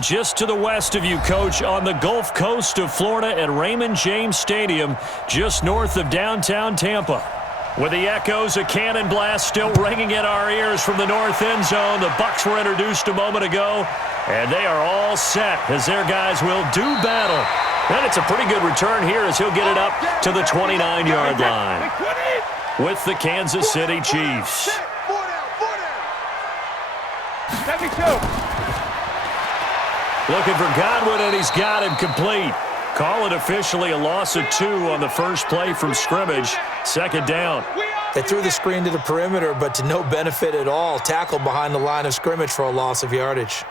Just to the west of you, Coach, on the Gulf Coast of Florida at Raymond James Stadium, just north of downtown Tampa. With the echoes of cannon blast still ringing in our ears from the north end zone, the Bucs were introduced a moment ago, and they are all set as their guys will do battle. And it's a pretty good return here as he'll get it up to the 29-yard line with the Kansas City Chiefs. 72. Looking for Godwin, and he's got him complete. Call it officially a loss of 2 on the first play from scrimmage. Second down. They threw the screen to the perimeter, but to no benefit at all. Tackle behind the line of scrimmage for a loss of yardage.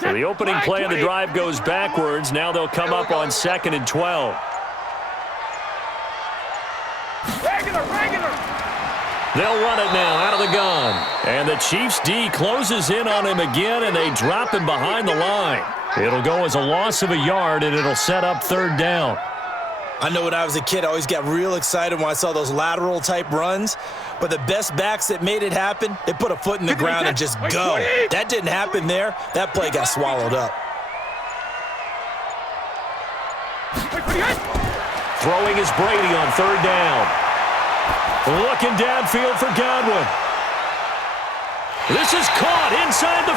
So the opening play of the drive goes backwards. Now they'll come up on 2nd and 12. They'll run it now out of the gun. And the Chiefs D closes in on him again, and they drop him behind the line. It'll go as a loss of a yard, and it'll set up 3rd down. I know when I was a kid, I always got real excited when I saw those lateral-type runs. But the best backs that made it happen, they put a foot in the ground and just go. That didn't happen there. That play got swallowed up. Throwing is Brady on 3rd down. Looking downfield for Godwin. This is caught inside the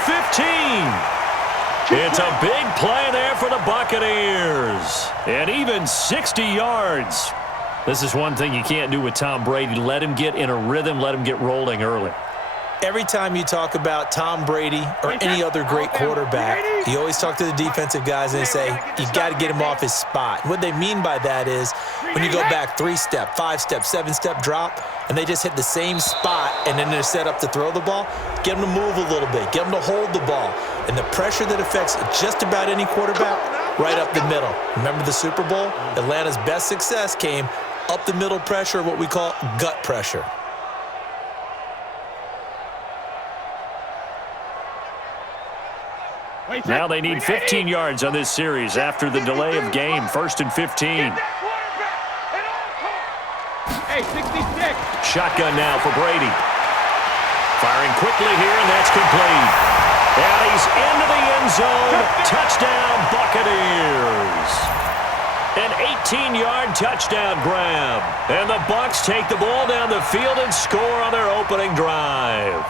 15. It's a big play there for the Buccaneers. And even 60 yards. This is one thing you can't do with Tom Brady. Let him get in a rhythm. Let him get rolling early. Every time you talk about Tom Brady or any other great quarterback, you always talk to the defensive guys and they say, you got to get him off his spot. What they mean by that is when you go back 3-step, 5-step, 7-step drop, and they just hit the same spot and then they're set up to throw the ball, get them to move a little bit, get them to hold the ball. And the pressure that affects just about any quarterback, right up the middle. Remember the Super Bowl? Atlanta's best success came up the middle pressure, what we call gut pressure. Now they need 15 yards on this series after the delay of game. 1st and 15. Shotgun now for Brady. Firing quickly here, and that's complete. And he's into the end zone. Touchdown, Buccaneers. An 18-yard touchdown grab. And the Bucs take the ball down the field and score on their opening drive.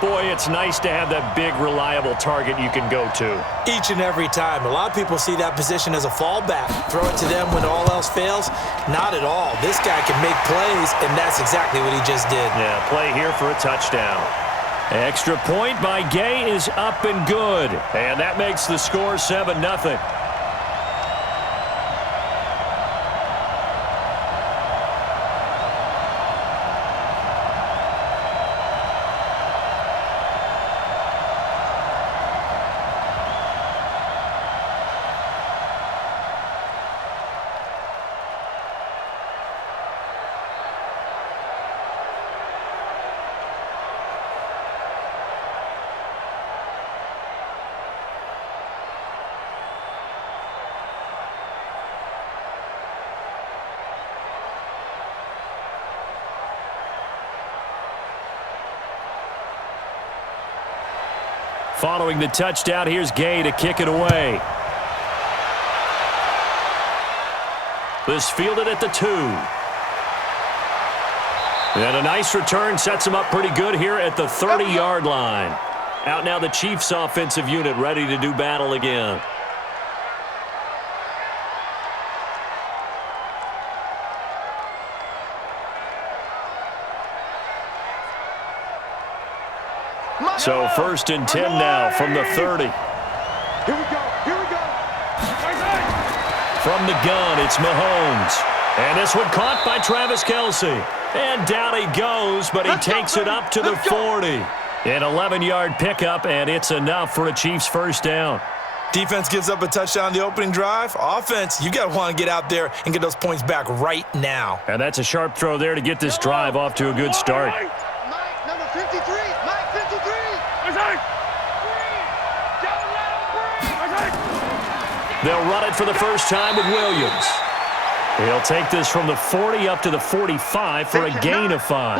Boy, it's nice to have that big, reliable target you can go to. Each and every time. A lot of people see that position as a fallback. Throw it to them when all else fails. Not at all. This guy can make plays, and that's exactly what he just did. Yeah, play here for a touchdown. Extra point by Gay is up and good. And that makes the score 7-0. Following the touchdown, here's Gay to kick it away. This fielded at the 2. And a nice return sets him up pretty good here at the 30-yard line. Out now the Chiefs offensive unit ready to do battle again. So 1st and 10 now from the 30. Here we go. From the gun, it's Mahomes. And this one caught by Travis Kelce. And down he goes, but he takes it up to the 40. An 11-yard pickup, and it's enough for a Chiefs 1st down. Defense gives up a touchdown the opening drive. Offense, you got to want to get out there and get those points back right now. And that's a sharp throw there to get this drive off to a good start. Mike, number 53. Mike, 53. They'll run it for the first time with Williams. He'll take this from the 40 up to the 45 for a gain of 5.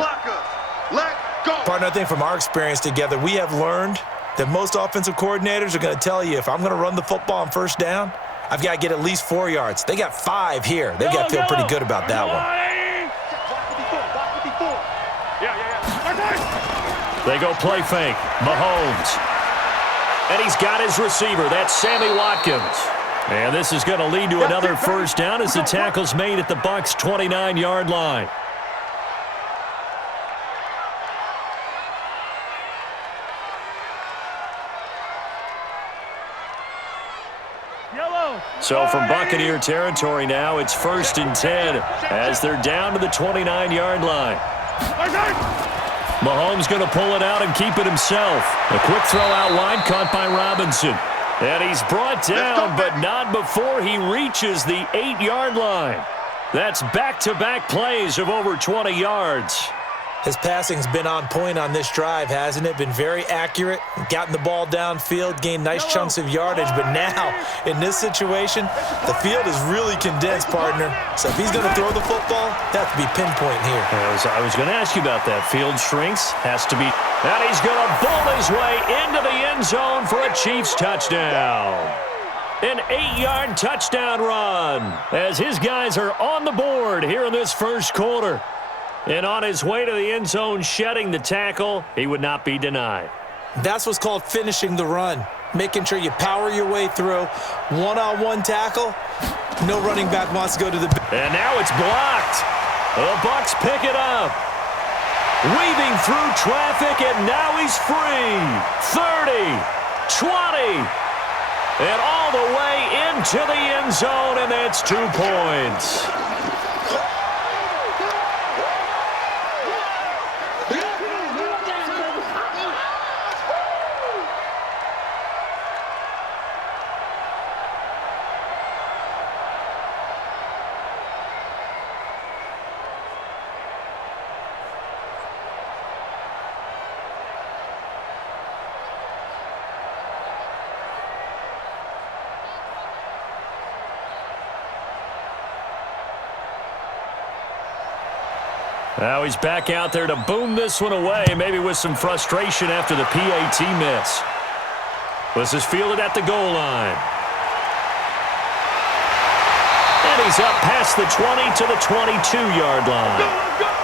Let go. Partner, I think from our experience together, we have learned that most offensive coordinators are going to tell you, if I'm going to run the football on first down, I've got to get at least 4 yards. They got 5 here. They've got to feel pretty good about that one. They go play fake. Mahomes. And he's got his receiver. That's Sammy Watkins. And this is going to lead to another first down as the tackle's made at the Bucs' 29-yard line. So from Buccaneer territory now, it's 1st and 10 as they're down to the 29-yard line. Mahomes going to pull it out and keep it himself. A quick throw out wide, caught by Robinson. And he's brought down, but not before he reaches the 8-yard line. That's back-to-back plays of over 20 yards. His passing's been on point on this drive, hasn't it? Been very accurate, gotten the ball downfield, gained nice chunks of yardage. But now, in this situation, the field is really condensed, partner. So if he's going to throw the football, that has to be pinpoint here. I was going to ask you about that. Field shrinks, has to be. And he's going to bowl his way into the end zone for a Chiefs touchdown. An 8-yard touchdown run as his guys are on the board here in this first quarter. And on his way to the end zone, shedding the tackle, he would not be denied. That's what's called finishing the run. Making sure you power your way through. One-on-one tackle. No running back wants to go to the... And now it's blocked. The Bucs pick it up. Weaving through traffic, and now he's free. 30, 20, and all the way into the end zone, and that's 2 points. Now he's back out there to boom this one away, maybe with some frustration after the PAT miss. This is fielded at the goal line. And he's up past the 20 to the 22-yard line.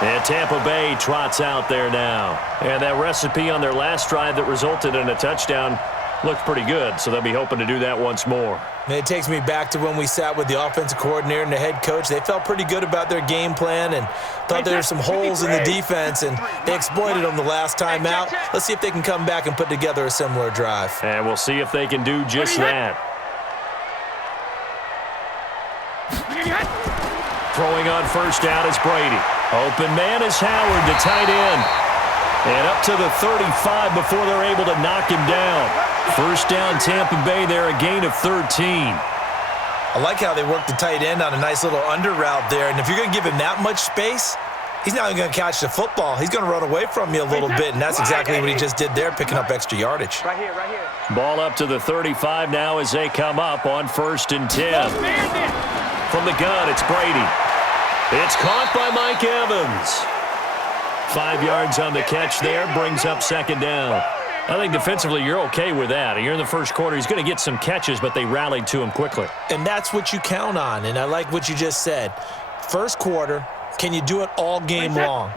And Tampa Bay trots out there now. And that recipe on their last drive that resulted in a touchdown looked pretty good, so they'll be hoping to do that once more. And it takes me back to when we sat with the offensive coordinator and the head coach. They felt pretty good about their game plan and thought there were some holes in the defense, and they exploited them the last time out. Let's see if they can come back and put together a similar drive. And we'll see if they can do just that. Throwing on first down is Brady. Open man is Howard, the tight end. And up to the 35 before they're able to knock him down. First down, Tampa Bay there, a gain of 13. I like how they work the tight end on a nice little under route there. And if you're going to give him that much space, he's not going to catch the football. He's going to run away from you a little bit, and that's exactly what he just did there, picking up extra yardage. Right here, right here. Ball up to the 35 now as they come up on 1st and 10. From the gun, it's Brady. It's caught by Mike Evans. 5 yards on the catch there, brings up 2nd down. I think defensively you're okay with that. You're in the first quarter. He's going to get some catches, but they rallied to him quickly. And that's what you count on, and I like what you just said. First quarter, can you do it all game long?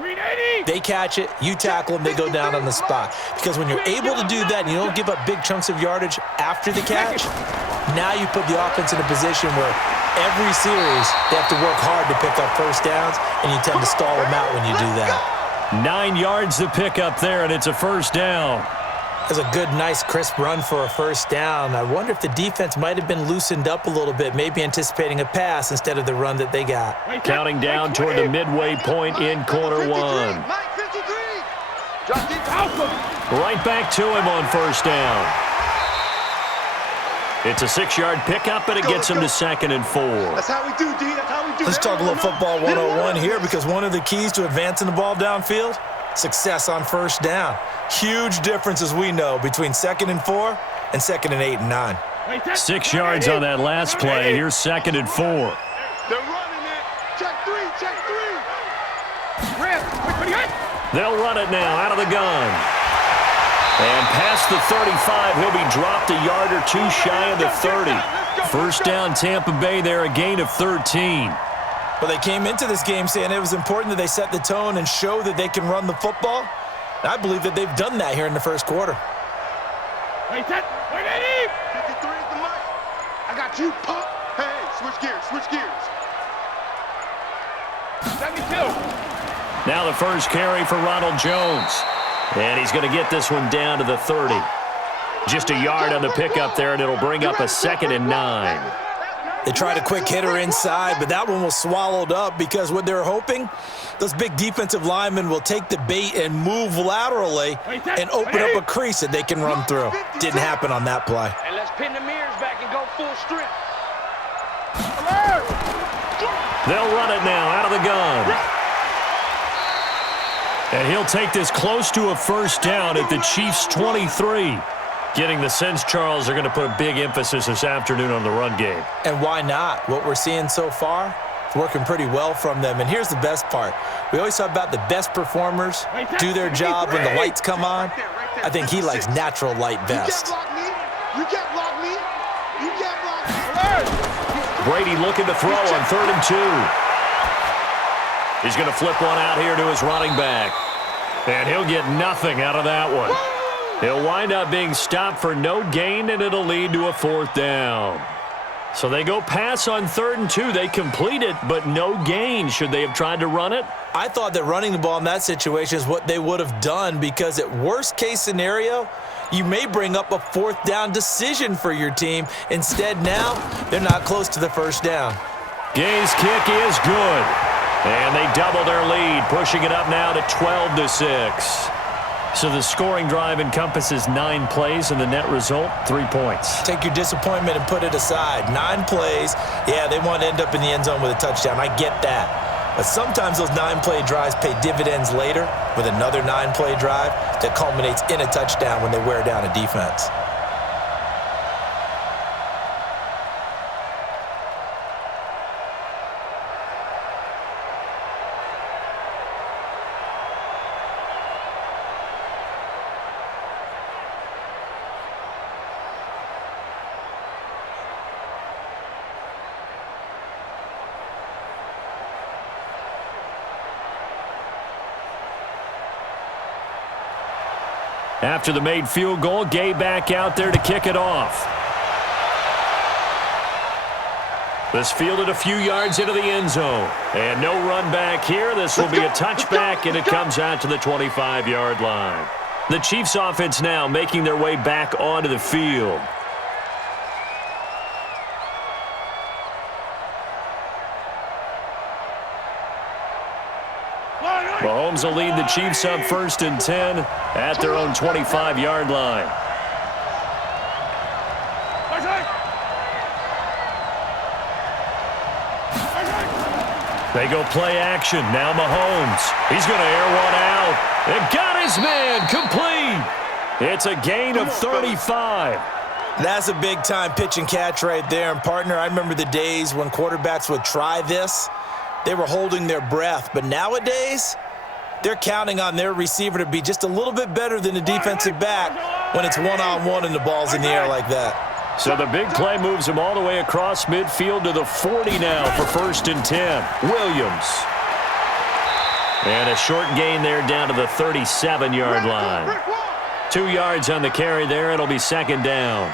They catch it, you tackle them, they go down on the spot. Because when you're able to do that and you don't give up big chunks of yardage after the catch, now you put the offense in a position where every series they have to work hard to pick up first downs, and you tend to stall them out when you do that. 9 yards to pick up there, and it's a first down. That's a good, nice, crisp run for a first down. I wonder if the defense might have been loosened up a little bit, maybe anticipating a pass instead of the run that they got. Counting down toward the midway point in quarter one. Right back to him on first down. It's a 6-yard pickup, and it gets him to 2nd and 4. That's how we do, D. That's how we do. Let's talk a little football 101 here, because one of the keys to advancing the ball downfield, success on first down. Huge difference, as we know, between 2nd and 4 and 2nd and 8 and 9. 6 yards on that last play. Here's 2nd and 4. They're running it. Check 3, check 3. They'll run it now out of the gun. And past the 35, he'll be dropped a yard or two shy of the 30. First down Tampa Bay there, a gain of 13. Well, they came into this game saying it was important that they set the tone and show that they can run the football. And I believe that they've done that here in the first quarter. Wait, 53 is the mic. I got you, pump. Hey, switch gears, switch gears. 72. Now the first carry for Ronald Jones. And he's going to get this one down to the 30. Just a yard on the pickup there, and it'll bring up a 2nd and 9. They tried a quick hitter inside, but that one was swallowed up because what they're hoping, those big defensive linemen will take the bait and move laterally and open up a crease that they can run through. Didn't happen on that play. And let's pin the mirrors back and go full strip. They'll run it now out of the gun. And he'll take this close to a first down at the Chiefs' 23. Getting the sense, Charles, they're going to put a big emphasis this afternoon on the run game. And why not? What we're seeing so far is working pretty well from them. And here's the best part. We always talk about the best performers do their job when the lights come on. I think he likes natural light best. You can't block me. You can't block me. Brady looking to throw on 3rd and 2. He's going to flip one out here to his running back. And he'll get nothing out of that one. He'll wind up being stopped for no gain, and it'll lead to a 4th down. So they go pass on 3rd and 2. They complete it, but no gain. Should they have tried to run it? I thought that running the ball in that situation is what they would have done because at worst case scenario, you may bring up a 4th down decision for your team. Instead now, they're not close to the first down. Gay's kick is good. And they double their lead, pushing it up now to 12-6. So the scoring drive encompasses 9 plays, and the net result, 3 points. Take your disappointment and put it aside. 9 plays, yeah, they want to end up in the end zone with a touchdown. I get that. But sometimes those 9-play drives pay dividends later with another 9-play drive that culminates in a touchdown when they wear down a defense. After the made field goal, Gay back out there to kick it off. This fielded a few yards into the end zone. And no run back here. This will be a touchback, and it comes out to the 25-yard line. The Chiefs offense now making their way back onto the field. Mahomes will lead the Chiefs up 1st and 10 at their own 25-yard line. They go play action. Now Mahomes. He's going to air one out. And got his man complete. It's a gain of 35. That's a big-time pitch and catch right there. And, partner, I remember the days when quarterbacks would try this. They were holding their breath. But nowadays, they're counting on their receiver to be just a little bit better than the defensive back when it's one-on-one and the ball's in the air like that. So the big play moves him all the way across midfield to the 40 now for 1st and 10. Williams. And a short gain there down to the 37-yard line. 2 yards on the carry there. It'll be 2nd down.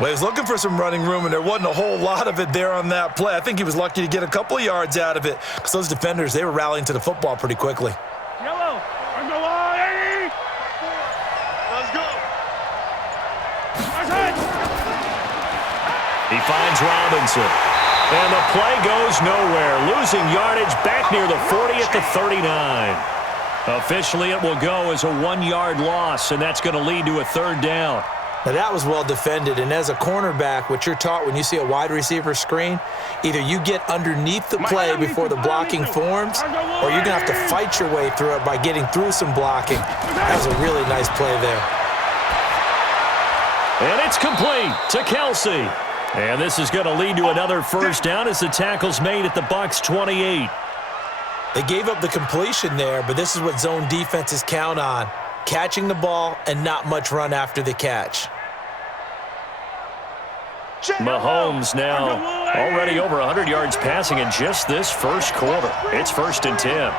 Well, he was looking for some running room, and there wasn't a whole lot of it there on that play. I think he was lucky to get a couple of yards out of it because those defenders, they were rallying to the football pretty quickly. Yellow. Let's go, Eddie. Let's go. He finds Robinson. And the play goes nowhere. Losing yardage back near the 40 at the 39. Officially, it will go as a 1-yard loss, and that's going to lead to a 3rd down. Now, that was well defended, and as a cornerback, what you're taught when you see a wide receiver screen, either you get underneath the play before the blocking forms, or you're going to have to fight your way through it by getting through some blocking. That was a really nice play there. And it's complete to Kelsey. And this is going to lead to another 1st down as the tackle's made at the Bucs 28. They gave up the completion there, but this is what zone defenses count on. Catching the ball and not much run after the catch. Mahomes now already over 100 yards passing in just this first quarter. It's 1st and 10.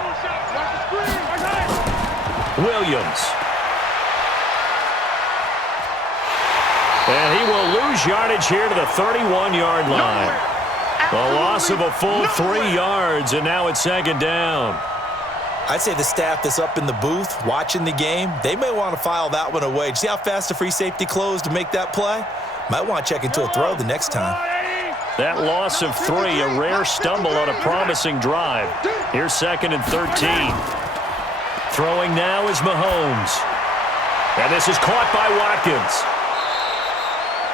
Williams. And he will lose yardage here to the 31-yard line. A loss of a full 3 yards, and now it's 2nd down. I'd say the staff that's up in the booth watching the game, they may want to file that one away. Did you see how fast the free safety closed to make that play? Might want to check into a throw the next time. That loss of 3, a rare stumble on a promising drive. Here's 2nd and 13. Throwing now is Mahomes. And this is caught by Watkins.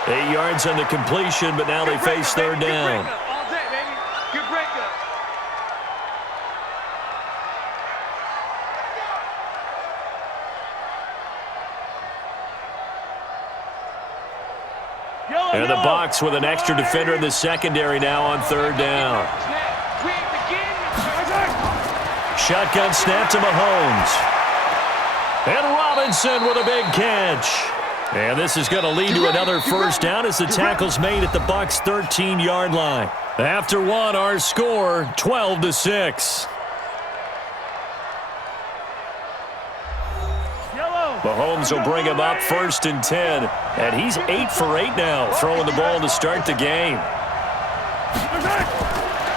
8 yards on the completion, but now they face 3rd down. And the Bucs with an extra defender in the secondary now on 3rd down. Shotgun snap to Mahomes. And Robinson with a big catch. And this is going to lead to another 1st down as the tackle's made at the Bucs' 13-yard line. After one, our score, 12-6. Mahomes will bring him up 1st and 10. And he's 8 for 8 now, throwing the ball to start the game.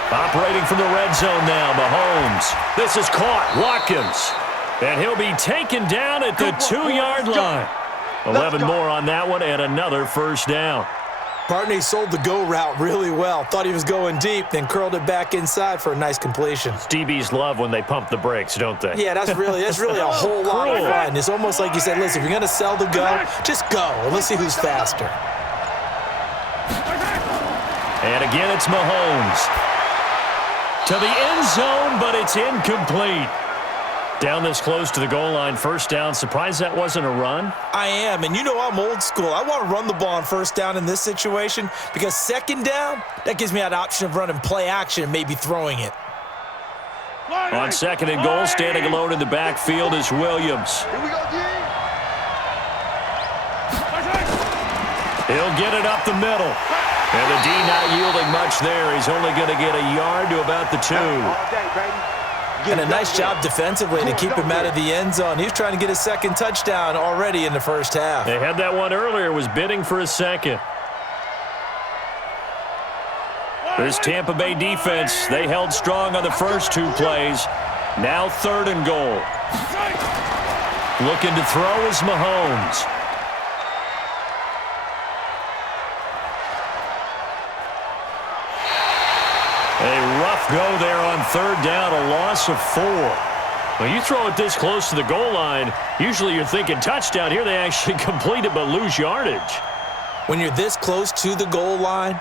Operating from the red zone now, Mahomes. This is caught, Watkins. And he'll be taken down at the 2-yard line. 11 more on that one and another 1st down. Partney sold the go route really well. Thought he was going deep, then curled it back inside for a nice completion. DBs love when they pump the brakes, don't they? Yeah, that's really a whole lot of fun. It's almost like you said, listen, if you're going to sell the go, just go, and let's see who's faster. And again, it's Mahomes. To the end zone, but it's incomplete. Down this close to the goal line, 1st down. Surprised that wasn't a run? I am, and you know I'm old school. I want to run the ball on 1st down in this situation because 2nd down, that gives me an option of running play action and maybe throwing it. On 2nd and goal, standing alone in the backfield is Williams. Here we go, D. He'll get it up the middle. And the D not yielding much there. He's only going to get a yard to about the 2. All day, baby. And a nice job defensively to keep him out of the end zone. He was trying to get his 2nd touchdown already in the 1st half. They had that one earlier, was bidding for a 2nd. This Tampa Bay defense, they held strong on the first 2 plays. Now 3rd and goal. Looking to throw is Mahomes. A rough go there on 3rd down, a loss of 4. When you throw it this close to the goal line, usually you're thinking touchdown. Here they actually complete it but lose yardage. When you're this close to the goal line,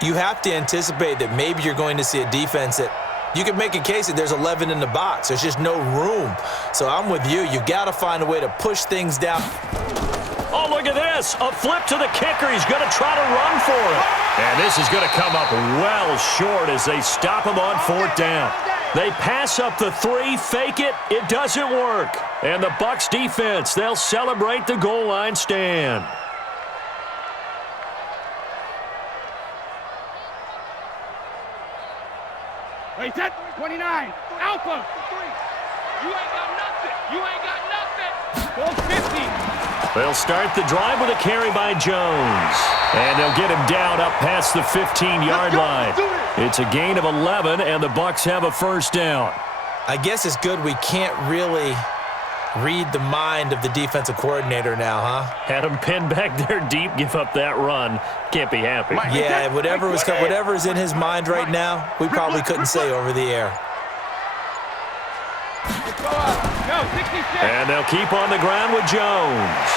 you have to anticipate that maybe you're going to see a defense that you can make a case that there's 11 in the box. There's just no room. So I'm with you. You've got to find a way to push things down. Oh, look at this. A flip to the kicker. He's going to try to run for it. And this is going to come up well short as they stop him on 4th down. They pass up the 3, fake it. It doesn't work. And the Bucs defense, they'll celebrate the goal line stand. Hey, set 29. Alpha. You ain't got nothing. You ain't got nothing. Goal 50. They'll start the drive with a carry by Jones. And they'll get him down up past the 15-yard line. It's a gain of 11, and the Bucs have a 1st down. I guess it's good we can't really read the mind of the defensive coordinator now, huh? Had him pinned back there deep, give up that run. Can't be happy. Yeah, whatever is in his mind right now, we probably couldn't say over the air. And they'll keep on the ground with Jones.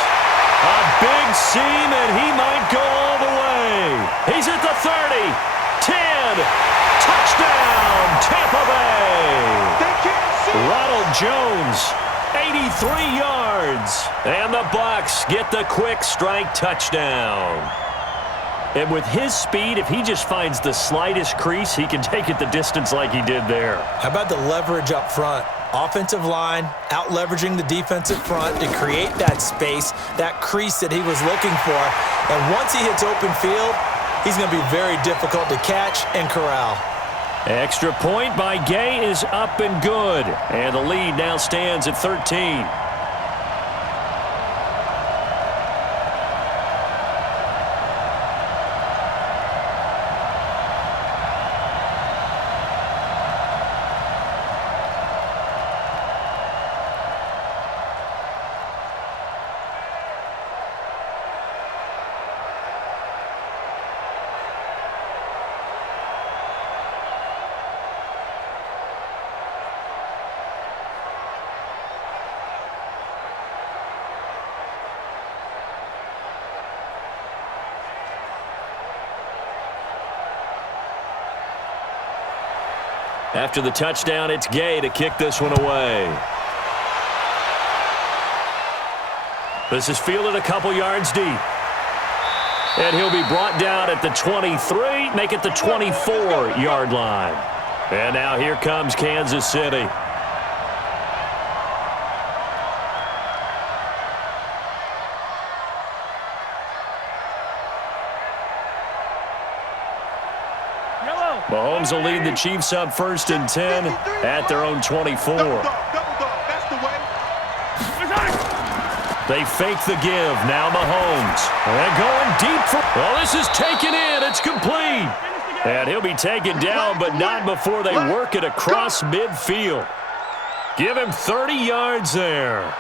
A big seam, and he might go all the way. He's at the 30, 10, touchdown, Tampa Bay. Ronald Jones, 83 yards. And the Bucs get the quick strike touchdown. And with his speed, if he just finds the slightest crease, he can take it the distance like he did there. How about the leverage up front? Offensive line out-leveraging the defensive front to create that space, that crease that he was looking for. And once he hits open field, he's going to be very difficult to catch and corral. Extra point by Gay is up and good. And the lead now stands at 13. After the touchdown, it's Gay to kick this one away. This is fielded a couple yards deep. And he'll be brought down at the 23, make it the 24-yard line. And now here comes Kansas City. Mahomes will lead the Chiefs up 1st and 10 at their own 24. They fake the give. Now Mahomes. And going deep for... Well, this is taken in. It's complete. And he'll be taken down, but not before they work it across midfield. Give him 30 yards there.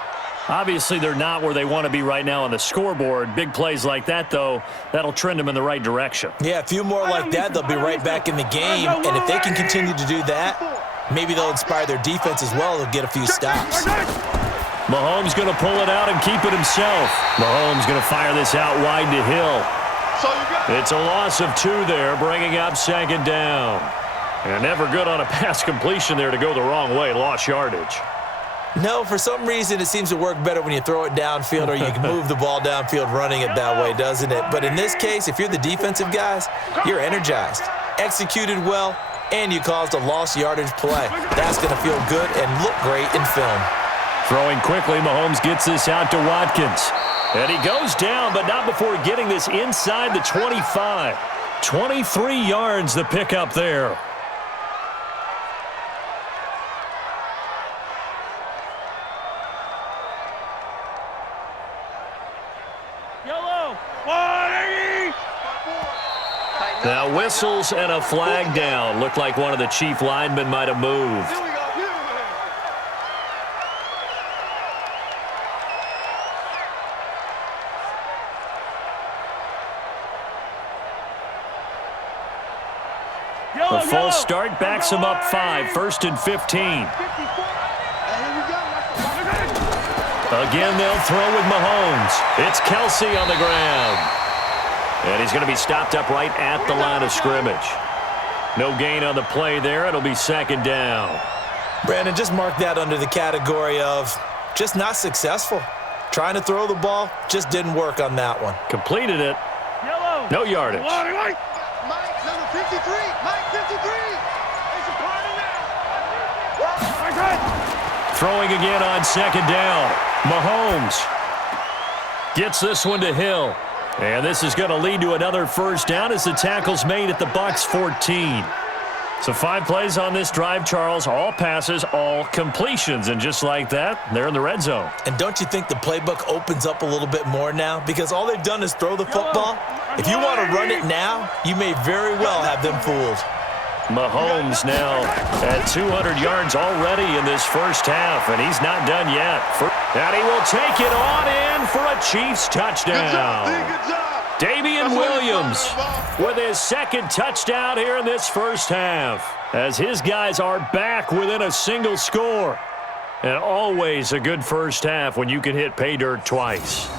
Obviously, they're not where they want to be right now on the scoreboard. Big plays like that, though, that'll trend them in the right direction. Yeah, a few more like that, they'll be right back in the game. And if they can continue to do that, maybe they'll inspire their defense as well. They'll get a few stops. Mahomes going to pull it out and keep it himself. Mahomes going to fire this out wide to Hill. It's a loss of 2 there, bringing up 2nd down. And never good on a pass completion there to go the wrong way. Lost yardage. No, for some reason it seems to work better when you throw it downfield or you can move the ball downfield running it that way, doesn't it? But in this case, if you're the defensive guys, you're energized, executed well, and you caused a lost yardage play. That's going to feel good and look great in film. Throwing quickly, Mahomes gets this out to Watkins. And he goes down, but not before getting this inside the 25. 23 yards the pickup there. Now whistles and a flag down. Looked like one of the Chief linemen might have moved. A false start backs him up 5, 1st and 15. Again, they'll throw with Mahomes. It's Kelsey on the ground. And he's going to be stopped up right at the line of scrimmage. No gain on the play there. It'll be 2nd down. Brandon, just mark that under the category of just not successful. Trying to throw the ball, just didn't work on that one. Completed it. No yardage. Mike, number 53. Mike, 53. There's a party now. Throwing again on 2nd down. Mahomes gets this one to Hill. And this is going to lead to another 1st down as the tackle's made at the Bucs 14. So 5 plays on this drive, Charles. All passes, all completions. And just like that, they're in the red zone. And don't you think the playbook opens up a little bit more now? Because all they've done is throw the football. If you want to run it now, you may very well have them fooled. Mahomes now at 200 yards already in this 1st half, and he's not done yet. And he will take it on in for a Chiefs touchdown. Damian Williams with his 2nd touchdown here in this 1st half, as his guys are back within a single score. And always a good 1st half when you can hit pay dirt twice.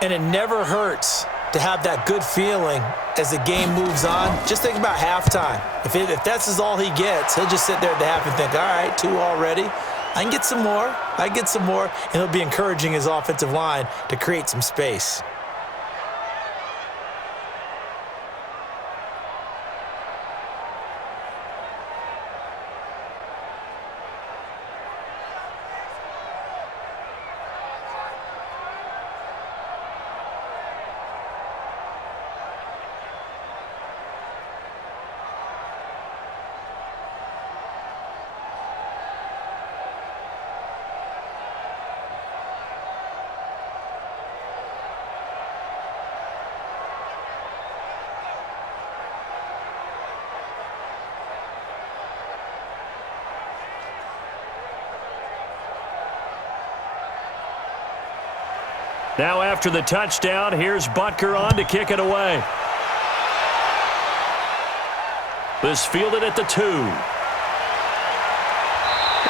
And it never hurts to have that good feeling as the game moves on. Just think about halftime. If that's all he gets, he'll just sit there at the half and think, all right, 2 already. I can get some more. I get some more. And he'll be encouraging his offensive line to create some space. Now after the touchdown, here's Butker on to kick it away. This fielded at the 2.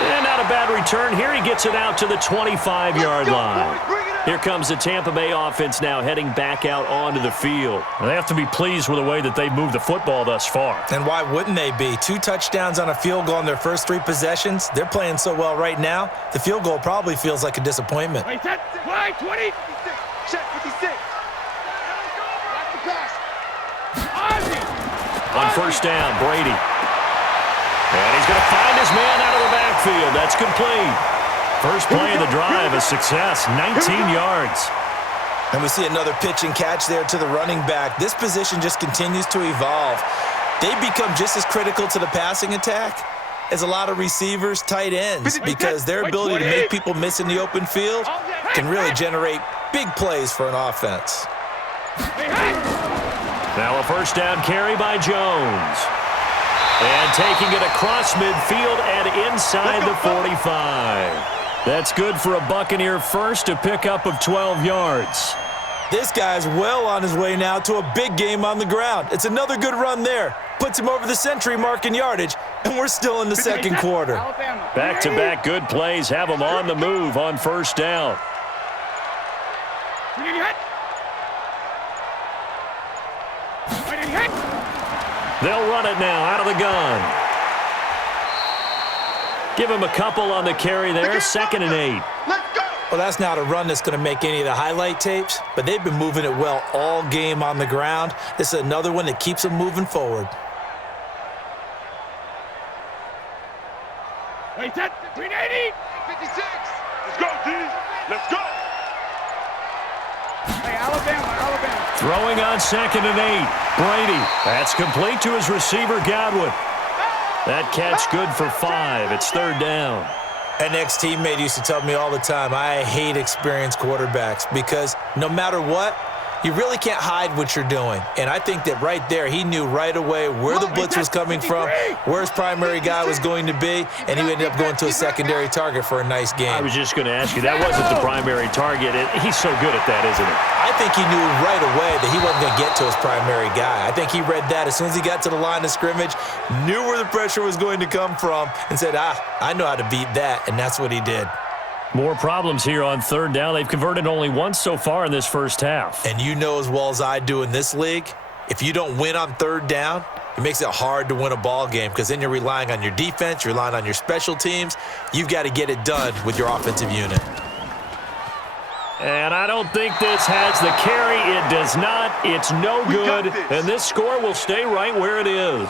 And not a bad return here. He gets it out to the 25-yard line. Here comes the Tampa Bay offense now heading back out onto the field. They have to be pleased with the way that they've moved the football thus far. And why wouldn't they be? 2 touchdowns on a field goal in their first 3 possessions. They're playing so well right now, the field goal probably feels like a disappointment. Wait, set, wide, 20. Check, 56. On first down, Brady. And he's going to find his man out of the backfield. That's complete. First play of the drive, a success, 19 yards. And we see another pitch and catch there to the running back. This position just continues to evolve. They become just as critical to the passing attack as a lot of receivers, tight ends, because their ability to make people miss in the open field can really generate big plays for an offense. Now a first down carry by Jones. And taking it across midfield and inside the 45. That's good for a Buccaneer first, a pickup of 12 yards. This guy's well on his way now to a big game on the ground. It's another good run there. Puts him over the century mark in yardage, and we're still in the second quarter. Back-to-back good plays have him on the move on first down. They'll run it now out of the gun. Give him a couple on the carry there, 2nd and 8. Well, that's not a run that's going to make any of the highlight tapes, but they've been moving it well all game on the ground. This is another one that keeps them moving forward. Wait, set, 380. 56. Let's go, D. Let's go. Hey, Alabama. Throwing on 2nd and 8. Brady. That's complete to his receiver, Godwin. That catch good for 5. It's 3rd down. An ex-teammate used to tell me all the time, I hate experienced quarterbacks because no matter what, you really can't hide what you're doing. And I think that right there, he knew right away where the blitz was coming from, where his primary guy was going to be, and he ended up going to a secondary target for a nice game. I was just going to ask you, that wasn't the primary target. He's so good at that, isn't he? I think he knew right away that he wasn't going to get to his primary guy. I think he read that as soon as he got to the line of scrimmage, knew where the pressure was going to come from, and said, I know how to beat that, and that's what he did. More problems here on 3rd down. They've converted only once so far in this first half. And you know as well as I do in this league, if you don't win on 3rd down, it makes it hard to win a ball game because then you're relying on your defense, you're relying on your special teams. You've got to get it done with your offensive unit. And I don't think this has the carry. It does not. It's no good. And this score will stay right where it is.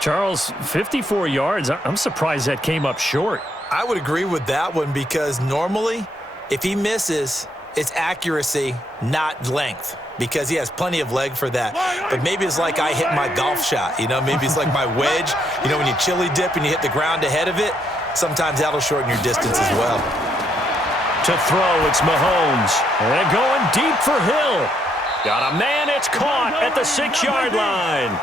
Charles, 54 yards. I'm surprised that came up short. I would agree with that one because normally if he misses, it's accuracy, not length, because he has plenty of leg for that. But maybe it's like I hit my golf shot, maybe it's like my wedge. When you chili dip and you hit the ground ahead of it, sometimes that'll shorten your distance as well. To throw, it's Mahomes. And going deep for Hill. Got a man, it's caught at the 6-yard line.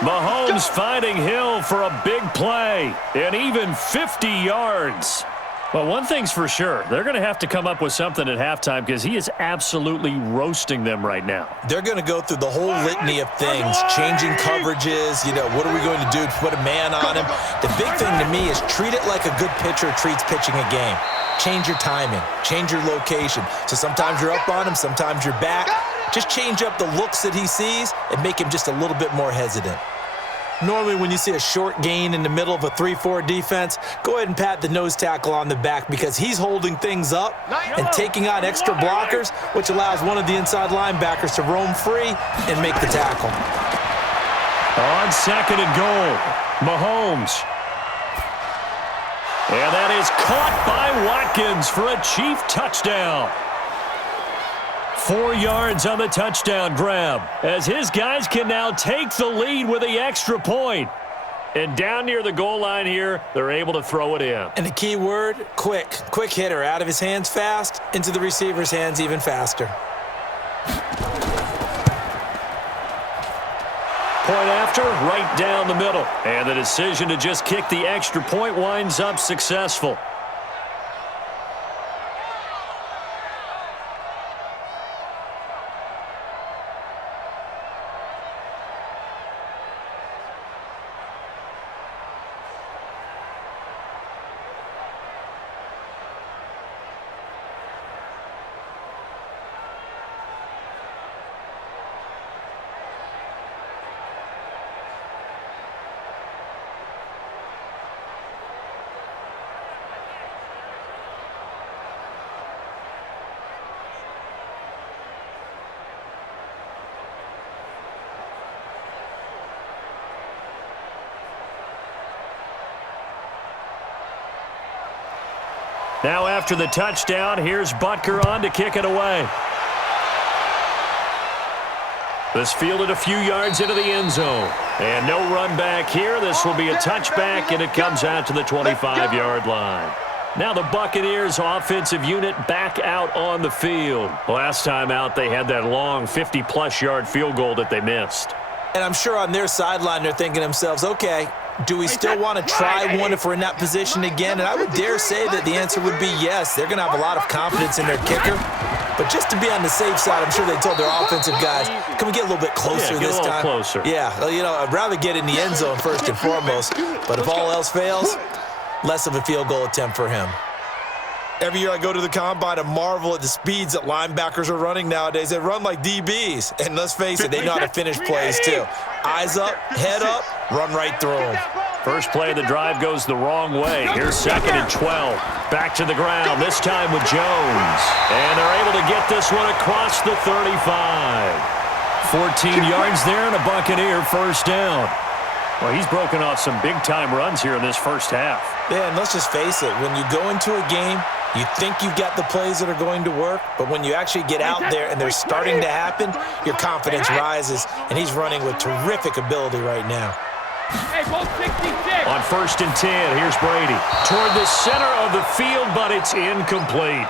Mahomes finding Hill for a big play, and even 50 yards. Well, one thing's for sure. They're going to have to come up with something at halftime because he is absolutely roasting them right now. They're going to go through the whole litany of things, changing coverages, what are we going to do to put a man on him? The big thing to me is treat it like a good pitcher treats pitching a game. Change your timing, change your location. So sometimes you're up on him, sometimes you're back. Just change up the looks that he sees and make him just a little bit more hesitant. Normally when you see a short gain in the middle of a 3-4 defense, go ahead and pat the nose tackle on the back because he's holding things up and taking on extra blockers, which allows one of the inside linebackers to roam free and make the tackle. On 2nd and goal, Mahomes. And that is caught by Watkins for a Chief touchdown. 4 yards on the touchdown grab as his guys can now take the lead with the extra point. And down near the goal line here, they're able to throw it in. And the key word, quick. Quick hitter, out of his hands fast, into the receiver's hands even faster. Point after, right down the middle. And the decision to just kick the extra point winds up successful. Now after the touchdown, here's Butker on to kick it away. This fielded a few yards into the end zone. And no run back here. This will be a touchback, and it comes out to the 25-yard line. Now the Buccaneers offensive unit back out on the field. Last time out, they had that long 50-plus yard field goal that they missed. And I'm sure on their sideline they're thinking to themselves, okay, do we still want to try one if we're in that position again? And I would dare say that the answer would be yes. They're going to have a lot of confidence in their kicker. But just to be on the safe side, I'm sure they told their offensive guys, can we get a little bit closer this time? Closer. Yeah, well, you know, I'd rather get in the end zone first and foremost. But if all else fails, less of a field goal attempt for him. Every year I go to the combine and marvel at the speeds that linebackers are running nowadays. They run like DBs. And let's face it, they know how to finish plays too. Eyes up, head up, run right through them. First play of the drive goes the wrong way. Here's 2nd and 12. Back to the ground, this time with Jones. And they're able to get this one across the 35. 14 yards there and a Buccaneer first down. Well, he's broken off some big-time runs here in this first half. Yeah, and let's just face it. When you go into a game, you think you've got the plays that are going to work, but when you actually get out there and they're starting to happen, your confidence rises, and he's running with terrific ability right now. On 1st and 10, here's Brady. Toward the center of the field, but it's incomplete.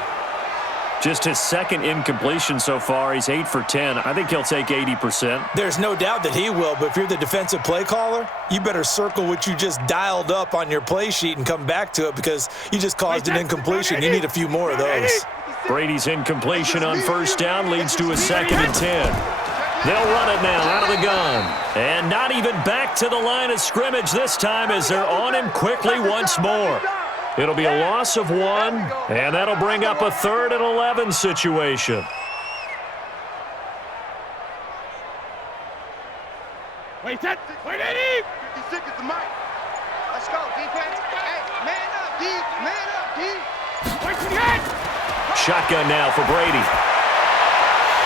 Just his second incompletion so far. He's 8 for 10. I think he'll take 80%. There's no doubt that he will, but if you're the defensive play caller, you better circle what you just dialed up on your play sheet and come back to it because you just caused an incompletion. You need a few more of those. Brady's incompletion on 1st down leads to a 2nd and 10. They'll run it now out of the gun. And not even back to the line of scrimmage this time as they're on him quickly once more. It'll be a loss of 1, and that'll bring up a 3rd and 11 situation. Wait, Eddie! 56 is the mic. Let's go, defense. Hey, man up, D. Man up, D. Wait for the end! Shotgun now for Brady.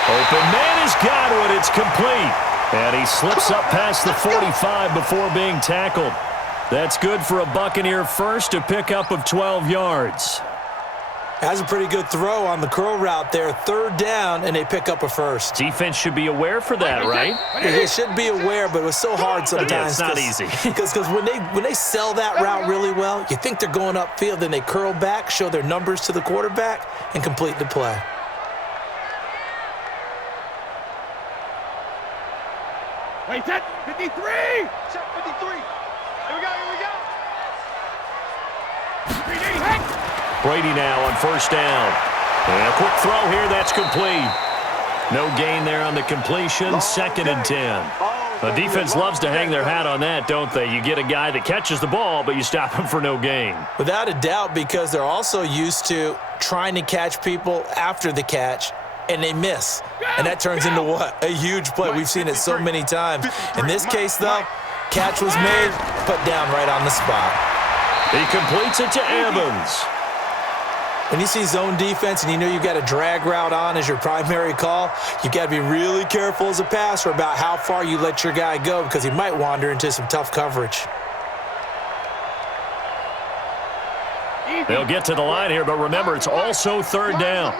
Open man has got it. It's complete. And he slips up past the 45 before being tackled. That's good for a Buccaneer first, a pickup of 12 yards. Has a pretty good throw on the curl route there. 3rd down, and they pick up a first. Defense should be aware for that, right? They should be aware, but it was so hard sometimes. Yeah, it's not easy. Because when they sell that route really well, you think they're going upfield, then they curl back, show their numbers to the quarterback, and complete the play. Wait, that 53! Check 53. Here we go, here we go. Brady now on 1st down. And a quick throw here, that's complete. No gain there on the completion, 2nd and 10. The defense loves to hang their hat on that, don't they? You get a guy that catches the ball, but you stop him for no gain. Without a doubt, because they're also used to trying to catch people after the catch, and they miss. And that turns into what? A huge play. We've seen it so many times. In this case, though, catch was made, put down right on the spot. He completes it to Evans. When you see zone defense and you know you've got a drag route on as your primary call, you've got to be really careful as a passer about how far you let your guy go because he might wander into some tough coverage. They'll get to the line here, but remember, it's also 3rd down.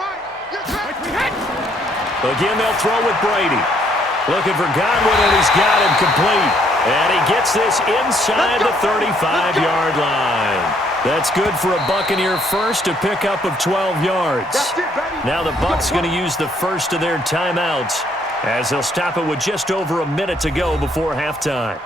Again, they'll throw with Brady. Looking for Godwin, and he's got him complete. And he gets this inside the 35-yard line. That's good for a Buccaneer first, a pickup of 12 yards. Now the Bucs going to use the first of their timeouts as they'll stop it with just over a minute to go before halftime.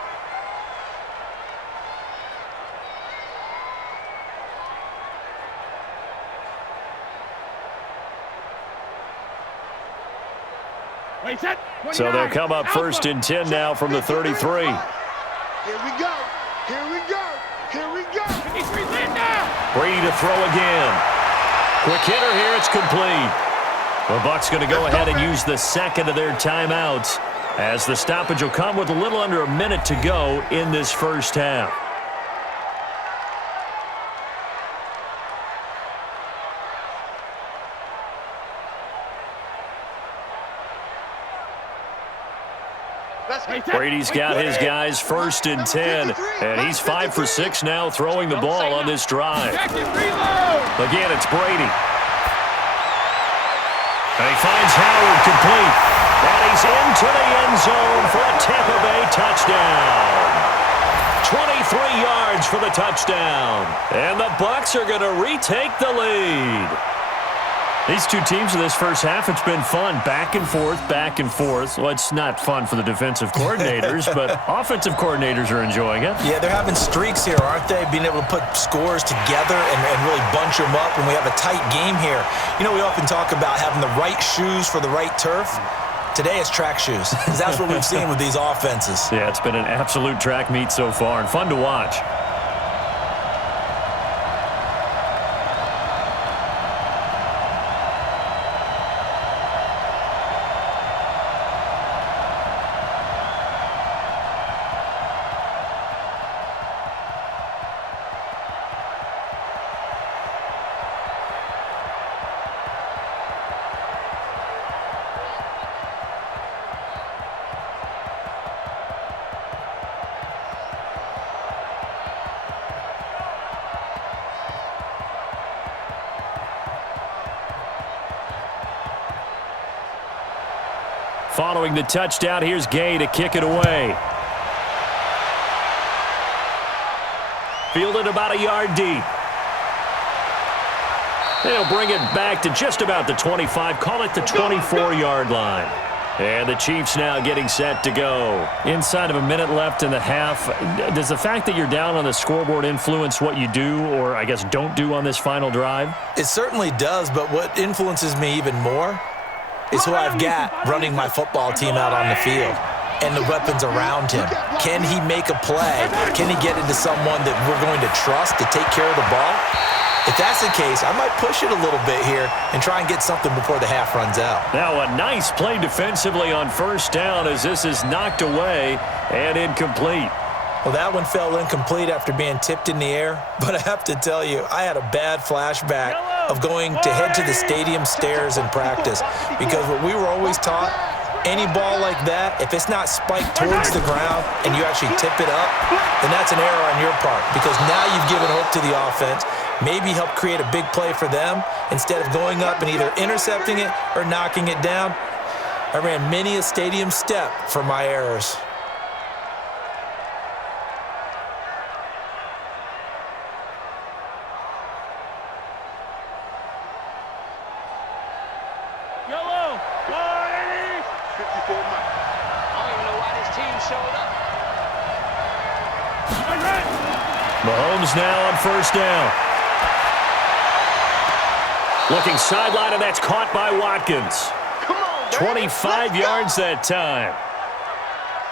So they'll come up 1st and 10 now from the 33. Here we go. Here we go. Here we go. Brady to throw again. Quick hitter here. It's complete. The Bucs going to go ahead and use the 2nd of their timeouts as the stoppage will come with a little under a minute to go in this first half. Brady's got his guys 1st and 10, and he's 5 for 6 now throwing the ball on this drive. Again, it's Brady. And he finds Howard complete. And he's into the end zone for a Tampa Bay touchdown. 23 yards for the touchdown. And the Bucs are going to retake the lead. These two teams in this first half, it's been fun. Back and forth, back and forth. Well, it's not fun for the defensive coordinators, but offensive coordinators are enjoying it. Yeah, they're having streaks here, aren't they? Being able to put scores together and really bunch them up, and we have a tight game here. You know, we often talk about having the right shoes for the right turf. Today it's track shoes, because that's what we've seen with these offenses. Yeah, it's been an absolute track meet so far, and fun to watch. Following the touchdown, here's Gay to kick it away. Fielded about a yard deep. They'll bring it back to just about the 25, call it the 24-yard line. And the Chiefs now getting set to go. Inside of a minute left in the half, does the fact that you're down on the scoreboard influence what you do, or I guess don't do on this final drive? It certainly does, but what influences me even more is who I've got running my football team out on the field and the weapons around him. Can he make a play? Can he get into someone that we're going to trust to take care of the ball? If that's the case, I might push it a little bit here and try and get something before the half runs out. Now a nice play defensively on first down as this is knocked away and incomplete. Well, that one fell incomplete after being tipped in the air, but I have to tell you, I had a bad flashback of going to head to the stadium stairs in practice, because what we were always taught, any ball like that, if it's not spiked towards the ground and you actually tip it up, then that's an error on your part, because now you've given hope to the offense, maybe help create a big play for them instead of going up and either intercepting it or knocking it down. I ran many a stadium step for my errors. Mahomes now on first down. Looking sideline, and that's caught by Watkins. 25 yards that time.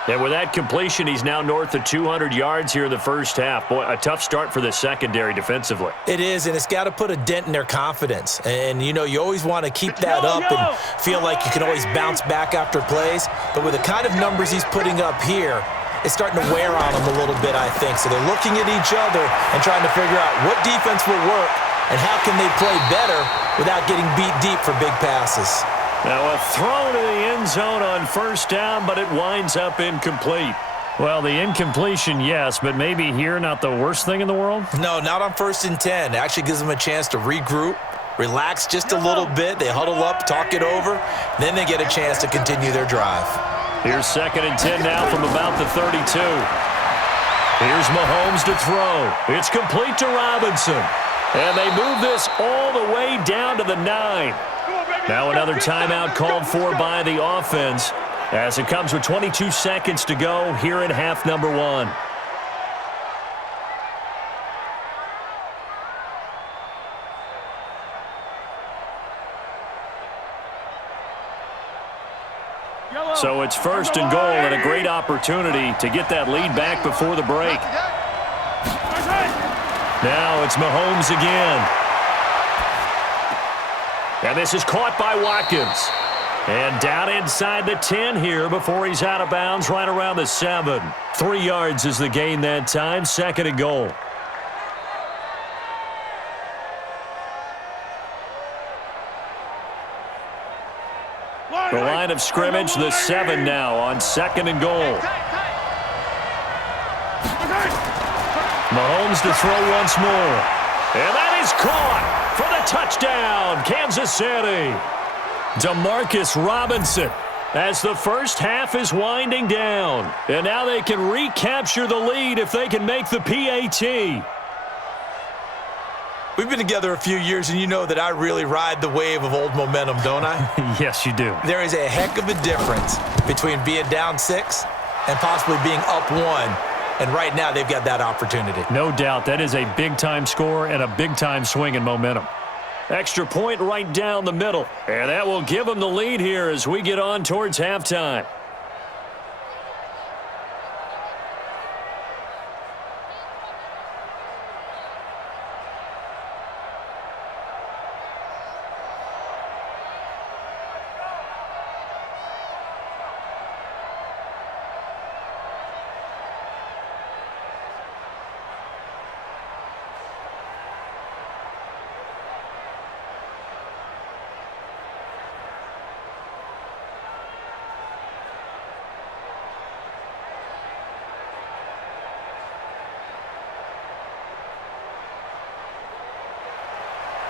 And with that completion, he's now north of 200 yards here in the first half. Boy, a tough start for the secondary defensively. It is, and it's got to put a dent in their confidence. And, you know, you always want to keep that up and feel like you can always bounce back after plays. But with the kind of numbers he's putting up here, it's starting to wear on them a little bit, I think. So they're looking at each other and trying to figure out what defense will work and how can they play better without getting beat deep for big passes. Now a throw to the end zone on first down, but it winds up incomplete. Well, the incompletion, yes, but maybe here not the worst thing in the world? No, not on 1st and 10. It actually gives them a chance to regroup, relax just a little bit. They huddle up, talk it over, then they get a chance to continue their drive. Here's 2nd and 10 now from about the 32. Here's Mahomes to throw. It's complete to Robinson. And they move this all the way down to the 9. Now another timeout called for by the offense as it comes with 22 seconds to go here in half number 1. So it's 1st and goal and a great opportunity to get that lead back before the break. Now it's Mahomes again. And this is caught by Watkins. And down inside the 10 here before he's out of bounds right around the 7. 3 yards is the gain that time, 2nd and goal. The line line of scrimmage. The 7 now on 2nd and goal. Mahomes to throw once more. And that is caught for the touchdown, Kansas City. Demarcus Robinson as the first half is winding down. And now they can recapture the lead if they can make the PAT. We've been together a few years, and you know that I really ride the wave of old momentum, don't I? Yes, you do. There is a heck of a difference between being down 6 and possibly being up 1. And right now, they've got that opportunity. No doubt. That is a big-time score and a big-time swing in momentum. Extra point right down the middle. And that will give them the lead here as we get on towards halftime.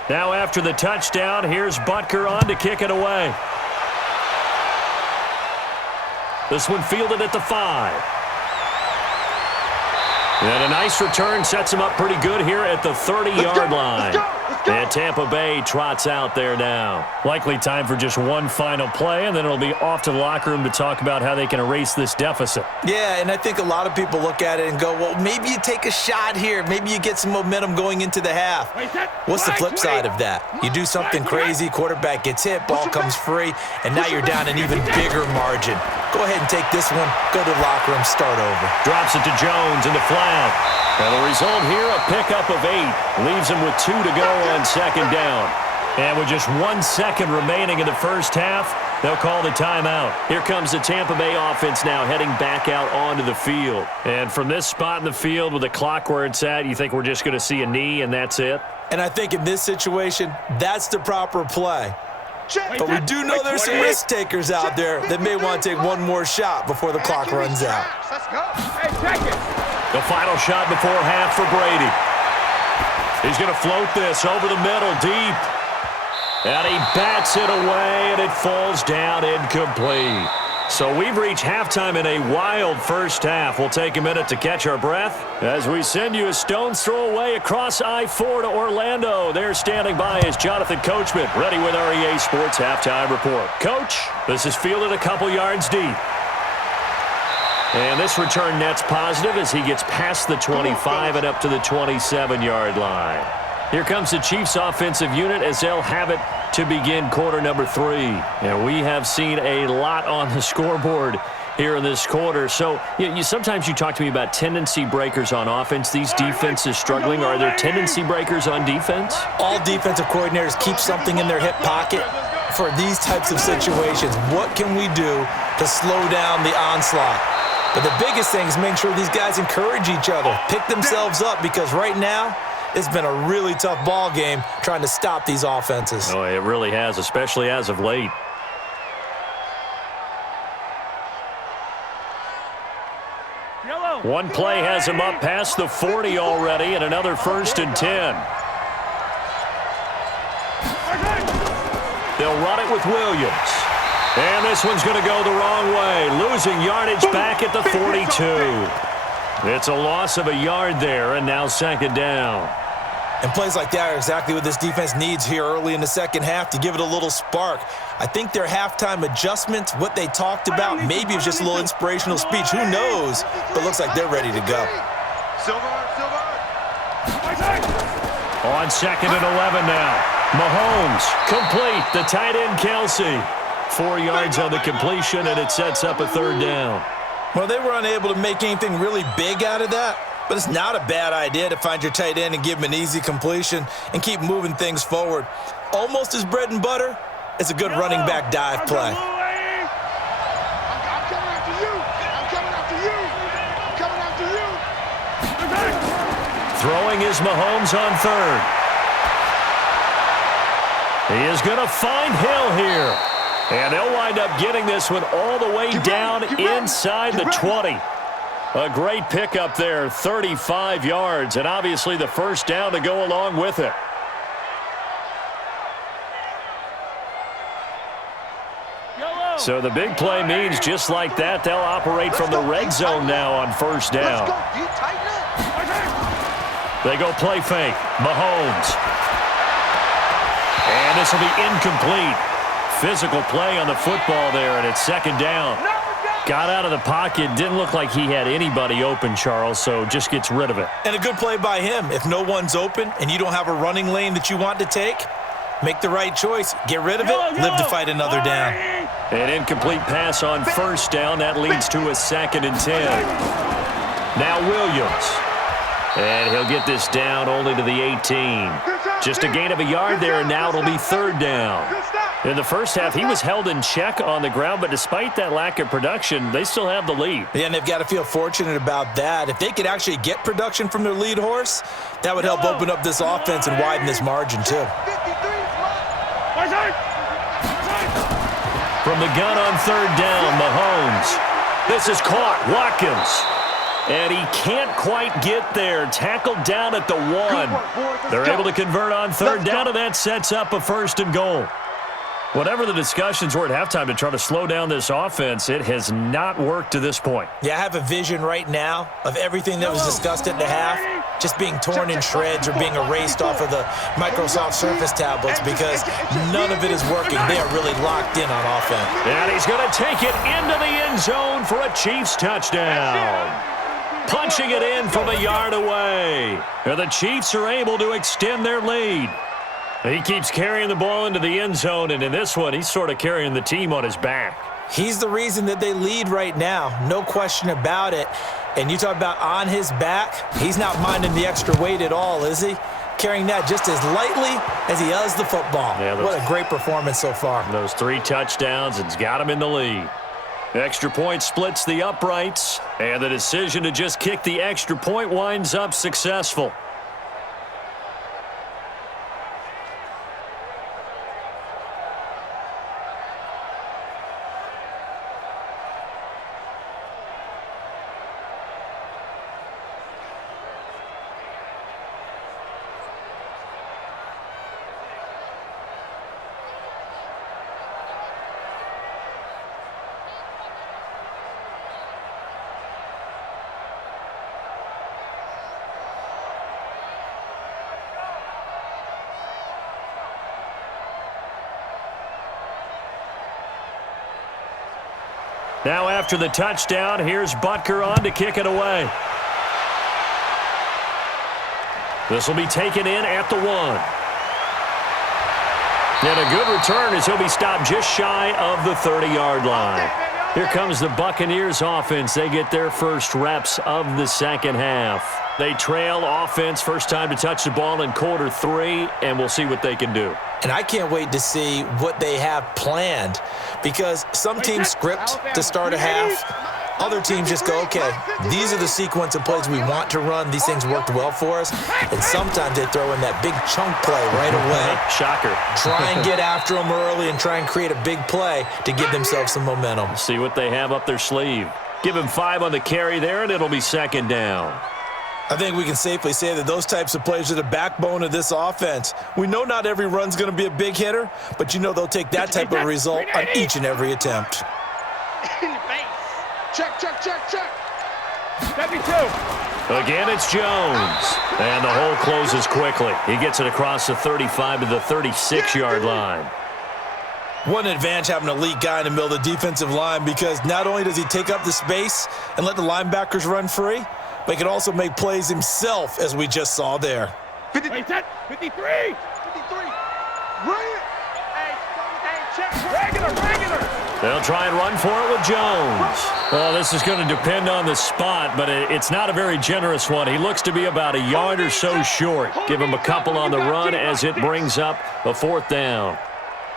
Now after the touchdown, here's Butker on to kick it away. This one fielded at the 5. And a nice return sets him up pretty good here at the 30-yard line. And Tampa Bay trots out there now. Likely time for just one final play, and then it'll be off to the locker room to talk about how they can erase this deficit. Yeah, and I think a lot of people look at it and go, well, maybe you take a shot here. Maybe you get some momentum going into the half. What's the flip side of that? You do something crazy, quarterback gets hit, ball comes free, and now you're down an even bigger margin. Go ahead and take this one, go to the locker room, start over. Drops it to Jones in the flat. And the result here, a pickup of 8. Leaves him with 2 to go on 2nd down. And with just 1 second remaining in the first half, they'll call the timeout. Here comes the Tampa Bay offense now heading back out onto the field. And from this spot in the field with the clock where it's at, you think we're just going to see a knee and that's it? And I think in this situation, that's the proper play. But we do know there's some risk takers out there that may want to take one more shot before the clock runs out. Let's go. Hey, check it. The final shot before half for Brady. He's going to float this over the middle deep. And he bats it away, and it falls down incomplete. So we've reached halftime in a wild first half. We'll take a minute to catch our breath as we send you a stone's throw away across I-4 to Orlando. There standing by is Jonathan Coachman, ready with our EA Sports Halftime Report. Coach, this is fielded a couple yards deep. And this return net's positive as he gets past the 25 and up to the 27-yard line. Here comes the Chiefs offensive unit as they'll have it to begin quarter number 3. And we have seen a lot on the scoreboard here in this quarter. So sometimes you talk to me about tendency breakers on offense. These defenses struggling. Are there tendency breakers on defense? All defensive coordinators keep something in their hip pocket for these types of situations. What can we do to slow down the onslaught? But the biggest thing is make sure these guys encourage each other, pick themselves up, because right now it's been a really tough ball game trying to stop these offenses. Oh, it really has, especially as of late. One play has him up past the 40 already, and another 1st and 10. They'll run it with Williams. And this one's going to go the wrong way, losing yardage back at the 42. It's a loss of a yard there, and now 2nd down. And plays like that are exactly what this defense needs here early in the second half to give it a little spark. I think their halftime adjustments, what they talked about, maybe it was just a little inspirational speech. Who knows? But looks like they're ready to go. On 2nd and 11 now. Mahomes, complete. The tight end, Kelsey. 4 yards on the completion, and it sets up a 3rd down. Well, they were unable to make anything really big out of that, but it's not a bad idea to find your tight end and give him an easy completion and keep moving things forward. Almost as bread and butter, it's a good running back dive play. I'm coming after you. I'm coming after you. I'm coming after you. Throwing is Mahomes on 3rd. He is going to find Hill here. And they'll wind up getting this one all the way down inside the 20. A great pickup there, 35 yards, and obviously the first down to go along with it. So the big play means just like that, they'll operate from the red zone now on first down. They go play fake. Mahomes. And this will be incomplete. Physical play on the football there, and it's second down. Got out of the pocket. Didn't look like he had anybody open, Charles, so just gets rid of it. And a good play by him. If no one's open and you don't have a running lane that you want to take, make the right choice. Get rid of it. Live to fight another down. An incomplete pass on first down. That leads to a 2nd and 10. Now Williams. And he'll get this down only to the 18. Just a gain of a yard there, and now it'll be 3rd down. In the first half, he was held in check on the ground, but despite that lack of production, they still have the lead. Yeah, and they've got to feel fortunate about that. If they could actually get production from their lead horse, that would help open up this offense and widen this margin too. From the gun on 3rd down, Mahomes. This is caught. Watkins. And he can't quite get there. Tackled down at the 1. They're able to convert on 3rd down, and that sets up a 1st and goal. Whatever the discussions were at halftime to try to slow down this offense, it has not worked to this point. Yeah, I have a vision right now of everything that was discussed at the half just being torn in shreds or being erased off of the Microsoft Surface tablets because none of it is working. They are really locked in on offense. And he's going to take it into the end zone for a Chiefs touchdown. Punching it in from a yard away. And the Chiefs are able to extend their lead. He keeps carrying the ball into the end zone, and in this one, he's sort of carrying the team on his back. He's the reason that they lead right now, no question about it. And you talk about on his back, he's not minding the extra weight at all, is he? Carrying that just as lightly as he does the football. Yeah, what a great performance so far. Those 3 touchdowns, it's got him in the lead. Extra point splits the uprights, and the decision to just kick the extra point winds up successful. Now after the touchdown, here's Butker on to kick it away. This will be taken in at the 1. And a good return as he'll be stopped just shy of the 30-yard line. Here comes the Buccaneers offense. They get their first reps of the second half. They trail offense, first time to touch the ball in quarter 3, and we'll see what they can do. And I can't wait to see what they have planned because some teams script to start a half. Other teams just go, okay, these are the sequence of plays we want to run. These things worked well for us. And sometimes they throw in that big chunk play right away. Shocker. Try and get after them early and try and create a big play to give themselves some momentum. See what they have up their sleeve. Give him 5 on the carry there, and it'll be second down. I think we can safely say that those types of plays are the backbone of this offense. We know not every run's going to be a big hitter, but you know they'll take that type of result on each and every attempt. In the face. Check, check, check, check. 72. Again, it's Jones. And the hole closes quickly. He gets it across the 35 to the 36-yard line. What an advantage having an elite guy in the middle of the defensive line because not only does he take up the space and let the linebackers run free, but he can also make plays himself, as we just saw there. 53. 53. Bring it. Hey, check. Regular. They'll try and run for it with Jones. Well, this is going to depend on the spot, but it's not a very generous one. He looks to be about a yard or so short. Give him a couple on the run as it brings up a 4th down.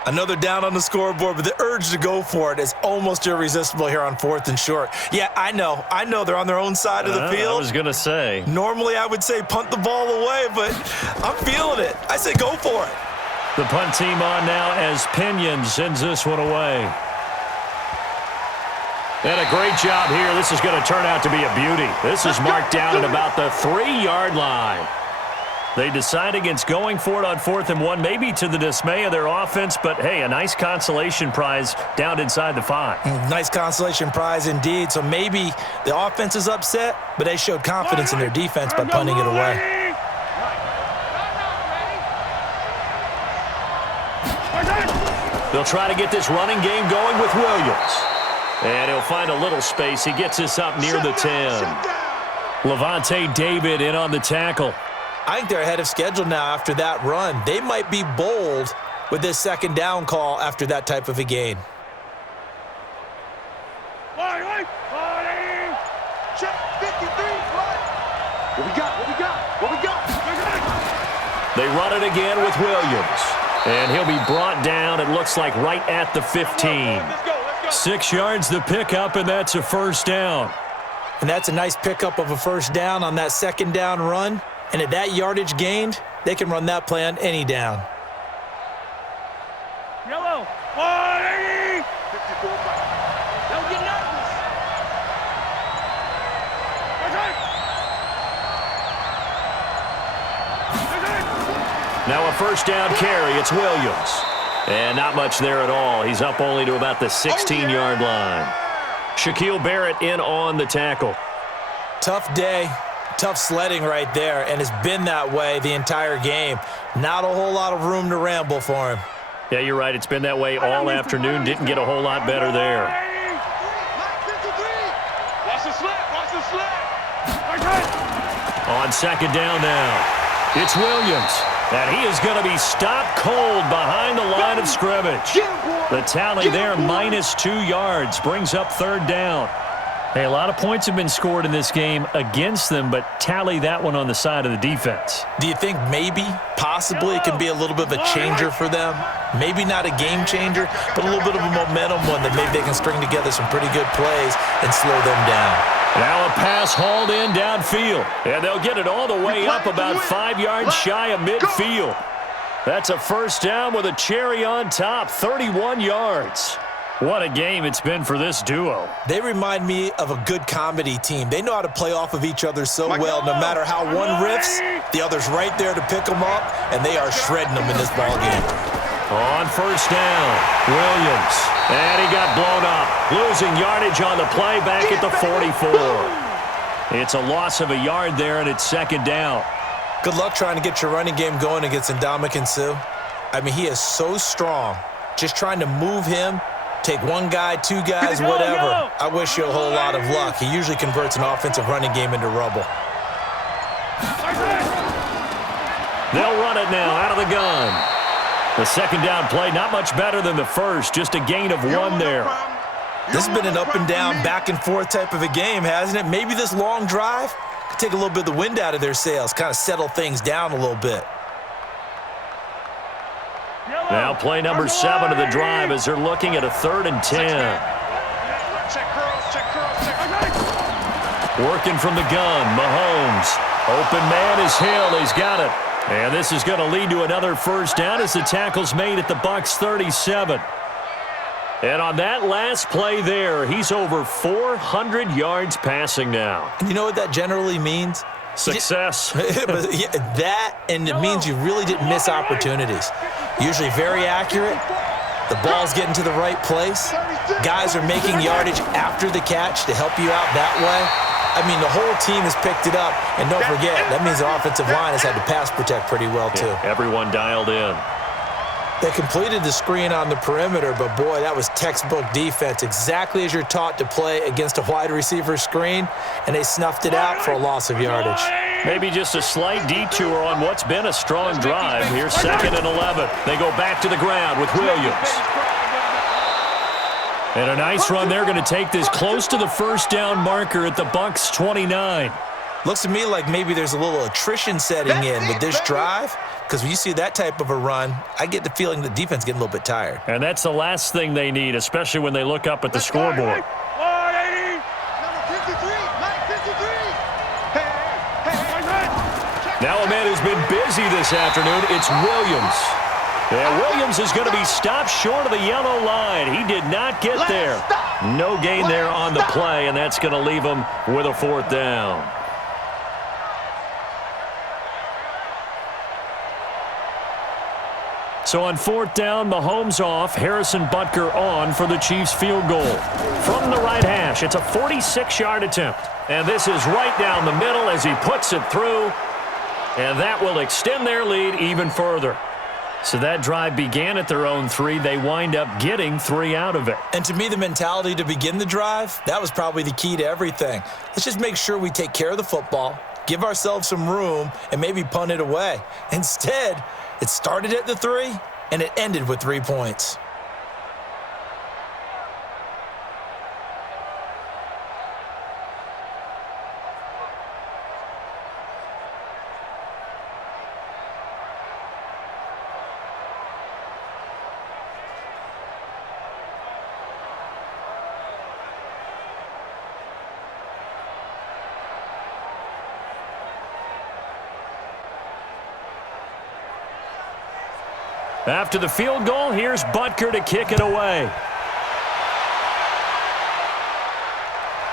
Another down on the scoreboard, but the urge to go for it is almost irresistible here on 4th and short. Yeah, I know they're on their own side of the field. I was going to say. Normally I would say punt the ball away, but I'm feeling it. I say go for it. The punt team on now as Pinion sends this one away. And a great job here. This is going to turn out to be a beauty. This is marked down at about the 3-yard line. They decide against going for it on 4th and 1, maybe to the dismay of their offense, but hey, a nice consolation prize down inside the 5. Nice consolation prize indeed. So maybe the offense is upset, but they showed confidence in their defense by punting it away. They'll try to get this running game going with Williams. And he'll find a little space. He gets this up near the 10. Levante David in on the tackle. I think they're ahead of schedule now after that run. They might be bold with this 2nd down call after that type of a gain. Check 53, what we got? What we got? What we got? They run it again with Williams. And he'll be brought down, it looks like, right at the 15. 6 yards the pickup, and that's a 1st down. And that's a nice pickup of a 1st down on that 2nd down run. And at that yardage gained, they can run that play on any down. Yellow. 180. 54. Don't get nervous. Now a 1st down carry. It's Williams. And not much there at all. He's up only to about the 16-yard line. Shaquille Barrett in on the tackle. Tough day. Tough sledding right there, and it's been that way the entire game. Not a whole lot of room to ramble for him. Yeah, you're right. It's been that way all afternoon. Didn't get a whole lot better there. Watch the slip. Watch the slip. On 2nd down now, it's Williams. And he is going to be stopped cold behind the line of scrimmage. The tally there, -2 yards, brings up 3rd down. Hey, a lot of points have been scored in this game against them, but tally that one on the side of the defense. Do you think maybe, possibly, it can be a little bit of a changer for them? Maybe not a game changer, but a little bit of a momentum one that maybe they can string together some pretty good plays and slow them down. Now a pass hauled in downfield, and they'll get it all the way up about 5 yards shy of midfield. That's a 1st down with a cherry on top, 31 yards. What a game it's been for this duo. They remind me of a good comedy team. They know how to play off of each other so well. No matter how one riffs, the other's right there to pick them up, and they are shredding them in this ballgame. On 1st down, Williams. And he got blown up. Losing yardage on the play back at the 44. It's a loss of a yard there, and it's 2nd down. Good luck trying to get your running game going against Ndamukong Suh. I mean, he is so strong. Just trying to move him, take one guy, 2 guys, whatever. I wish you a whole lot of luck. He usually converts an offensive running game into rubble. They'll run it now out of the gun. The 2nd down play, not much better than the 1st, just a gain of 1 there. This has been an up and down, back and forth type of a game, hasn't it? Maybe this long drive could take a little bit of the wind out of their sails, kind of settle things down a little bit. Now play number 7 of the drive as they're looking at a 3rd and 10. Working from the gun, Mahomes. Open man is Hill. He's got it. And this is going to lead to another 1st down as the tackle's made at the Bucs 37. And on that last play there, he's over 400 yards passing now. And you know what that generally means? Success. That, and it means you really didn't miss opportunities. Usually very accurate. The ball's getting to the right place. Guys are making yardage after the catch to help you out that way. I mean, the whole team has picked it up. And don't forget, that means the offensive line has had to pass protect pretty well, too. Yeah, everyone dialed in. They completed the screen on the perimeter, but, boy, that was textbook defense, exactly as you're taught to play against a wide receiver screen, and they snuffed it out for a loss of yardage. Maybe just a slight detour on what's been a strong drive. Here's 2nd and 11. They go back to the ground with Williams. And a nice run. They're going to take this close to the 1st down marker at the Bucs 29. Looks to me like maybe there's a little attrition setting in with this drive, because when you see that type of a run, I get the feeling the defense getting a little bit tired. And that's the last thing they need, especially when they look up at the scoreboard. Now a man who's been busy this afternoon, it's Williams. And Williams is going to be stopped short of the yellow line. He did not get there. No gain there on the play, and that's going to leave him with a 4th down. So on 4th down, Mahomes off, Harrison Butker on for the Chiefs field goal. From the right hash, it's a 46-yard attempt. And this is right down the middle as he puts it through. And that will extend their lead even further. So that drive began at their own 3. They wind up getting 3 out of it. And to me, the mentality to begin the drive, that was probably the key to everything. Let's just make sure we take care of the football, give ourselves some room, and maybe punt it away. Instead, it started at the 3, and it ended with 3 points. After the field goal, here's Butker to kick it away.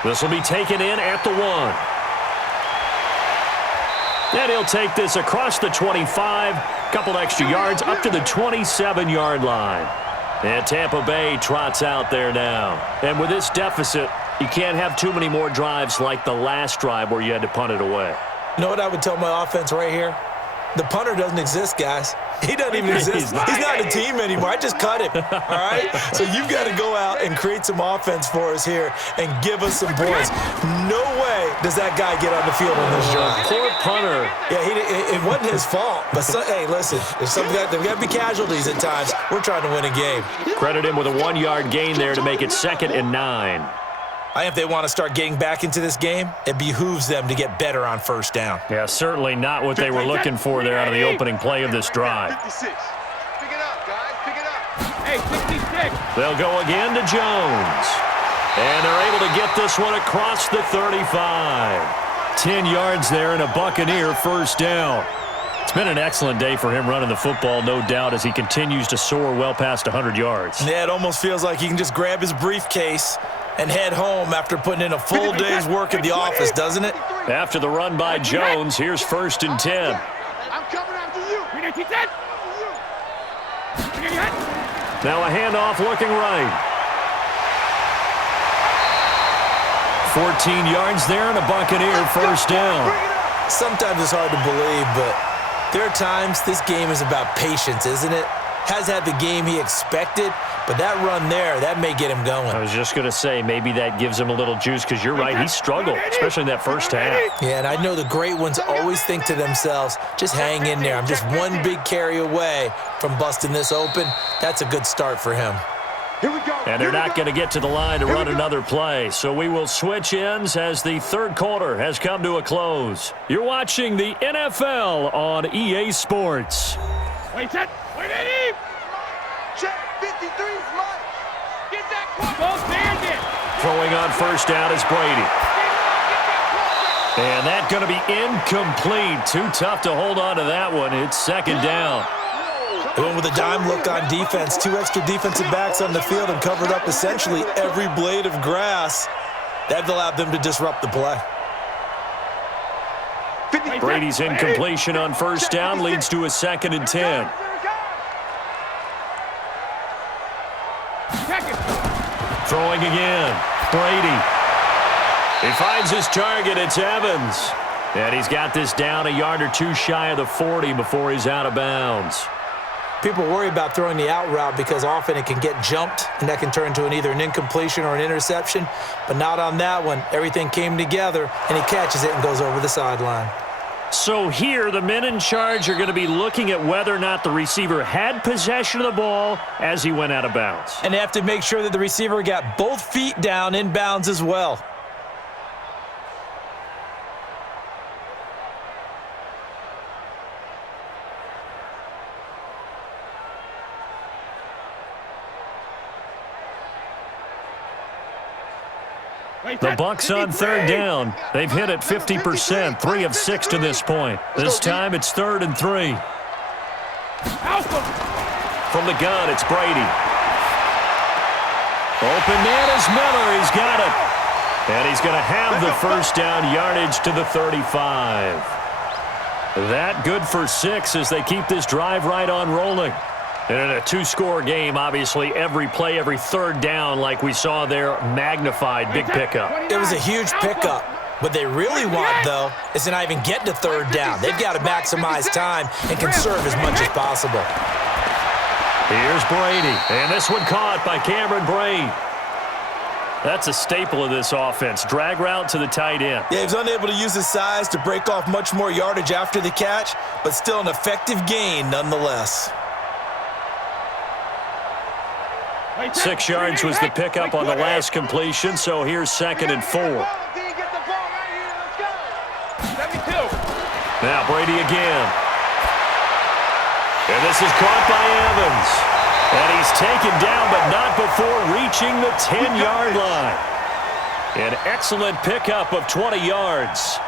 This will be taken in at the 1. And he'll take this across the 25, couple extra yards up to the 27-yard line. And Tampa Bay trots out there now. And with this deficit, you can't have too many more drives like the last drive where you had to punt it away. You know what I would tell my offense right here? The punter doesn't exist, guys. He doesn't even exist. He's not a team anymore. I just cut him, all right? So you've got to go out and create some offense for us here and give us some points. No way does that guy get on the field on this drive. Poor punter. Yeah, it wasn't his fault. But, hey, listen, there's got to be casualties at times. We're trying to win a game. Credit him with a 1-yard gain there to make it 2nd and 9. If they want to start getting back into this game, it behooves them to get better on 1st down. Yeah, certainly not what they were looking for there out of the opening play of this drive. 56. Pick it up, guys. Pick it up. Hey, 66. They'll go again to Jones. And they're able to get this one across the 35. 10 yards there and a Buccaneer 1st down. It's been an excellent day for him running the football, no doubt, as he continues to soar well past 100 yards. Yeah, it almost feels like he can just grab his briefcase and head home after putting in a full day's work at the office, doesn't it? After the run by Jones, here's 1st and 10. I'm coming after you. Now a handoff looking right. 14 yards there and a Buccaneer 1st down. Sometimes it's hard to believe, but there are times this game is about patience, isn't it? Has had the game he expected, but that run there, that may get him going. I was just going to say, maybe that gives him a little juice, because you're right, he struggled, especially in that 1st half. Yeah, and I know the great ones always think to themselves, just hang in there. I'm just one big carry away from busting this open. That's a good start for him. Here we go. And they're not going to get to the line to run another play. So we will switch ends as the 3rd quarter has come to a close. You're watching the NFL on EA Sports. Wait, set. Wait, Eddie. Check 53's Mike. Get that clock. Go stand it. Throwing on 1st down is Brady. And that's going to be incomplete. Too tough to hold on to that one. It's 2nd down. They went with a dime look on defense. 2 extra defensive backs on the field and covered up essentially every blade of grass. That allowed them to disrupt the play. Brady's incompletion on 1st down leads to a 2nd and 10. Throwing again. Brady. He finds his target. It's Evans. And he's got this down a yard or 2 shy of the 40 before he's out of bounds. People worry about throwing the out route because often it can get jumped, and that can turn into either an incompletion or an interception. But not on that one. Everything came together, and he catches it and goes over the sideline. So here, the men in charge are going to be looking at whether or not the receiver had possession of the ball as he went out of bounds. And they have to make sure that the receiver got both feet down in bounds as well. The Bucs on 3rd down. They've hit it 50%, 3 of 6 to this point. This time it's 3rd and 3. From the gun, it's Brady. Open man is Miller. He's got it. And he's going to have the first down yardage to the 35. That good for 6 as they keep this drive right on rolling. And in a two-score game, obviously, every play, every third down, like we saw there, magnified. Big pickup. It was a huge pickup. What they really want, though, is to not even get to third down. They've got to maximize time and conserve as much as possible. Here's Brady, and this one caught by Cameron Brate. That's a staple of this offense. Drag route to the tight end. Yeah, he was unable to use his size to break off much more yardage after the catch, but still an effective gain nonetheless. 6 yards was the pickup on the last completion, so here's 2nd and 4. Now Brady again. And this is caught by Evans. And he's taken down, but not before reaching the 10-yard line. An excellent pickup of 20 yards.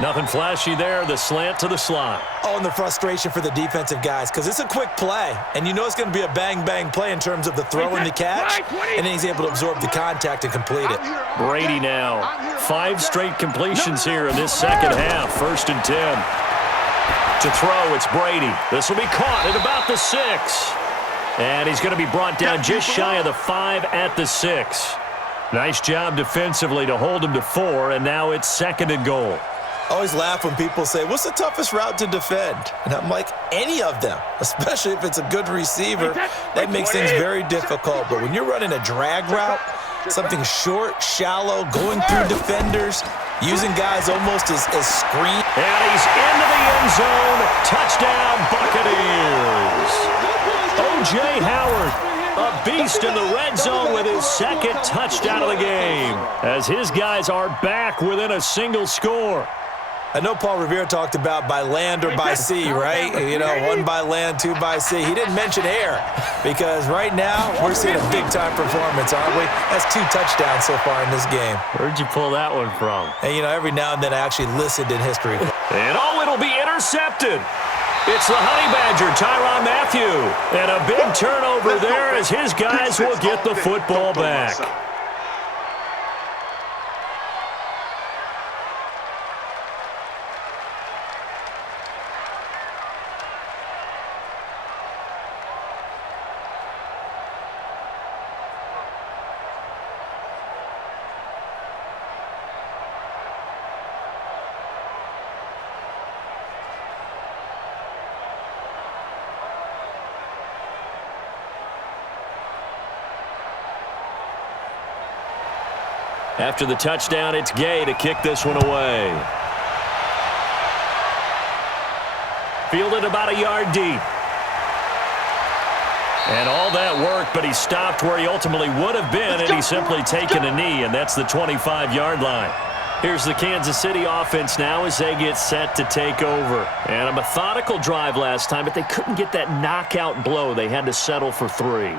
Nothing flashy there, the slant to the slot. Oh, and the frustration for the defensive guys, because it's a quick play, and you know it's going to be a bang-bang play in terms of the throw and the catch, and then he's able to absorb the contact and complete it. Brady now, 5 straight completions here in this second half, 1st and 10. To throw, it's Brady. This will be caught at about the 6. And he's going to be brought down just shy of the 5 at the 6. Nice job defensively to hold him to 4, and now it's 2nd and goal. I always laugh when people say, what's the toughest route to defend? And I'm like, any of them, especially if it's a good receiver. That makes things very difficult. But when you're running a drag route, something short, shallow, going through defenders, using guys almost as screen. And he's into the end zone. Touchdown, Buccaneers. O.J. Howard, a beast in the red zone with his 2nd touchdown of the game, as his guys are back within a single score. I know Paul Revere talked about by land or by sea, right? You know, 1 by land, 2 by sea. He didn't mention air because right now we're seeing a big-time performance, aren't we? That's 2 touchdowns so far in this game. Where'd you pull that one from? And, you know, every now and then I actually listened in history. And it'll be intercepted. It's the Honey Badger, Tyrann Mathieu. And a big turnover there as his guys will get the football back. After the touchdown, it's Gay to kick this one away. Fielded about a yard deep. And all that work, but he stopped where he ultimately would have been, and he's simply taken a knee, and that's the 25-yard line. Here's the Kansas City offense now as they get set to take over. And a methodical drive last time, but they couldn't get that knockout blow. They had to settle for 3.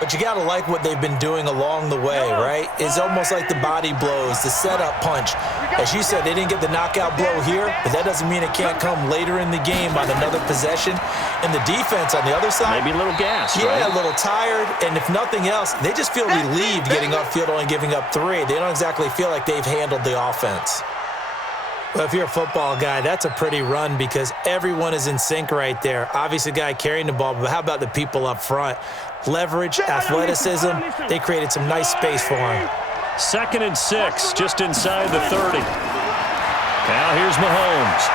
But you got to like what they've been doing along the way, right? It's almost like the body blows, the setup punch. As you said, they didn't get the knockout blow here, but that doesn't mean it can't come later in the game on another possession. And the defense on the other side, maybe a little gassed, yeah, right? A little tired. And if nothing else, they just feel relieved getting upfield, only giving up 3. They don't exactly feel like they've handled the offense. Well, if you're a football guy, that's a pretty run because everyone is in sync right there. Obviously, the guy carrying the ball, but how about the people up front? Leverage, athleticism, they created some nice space for him. 2nd and 6, just inside the 30. Now here's Mahomes.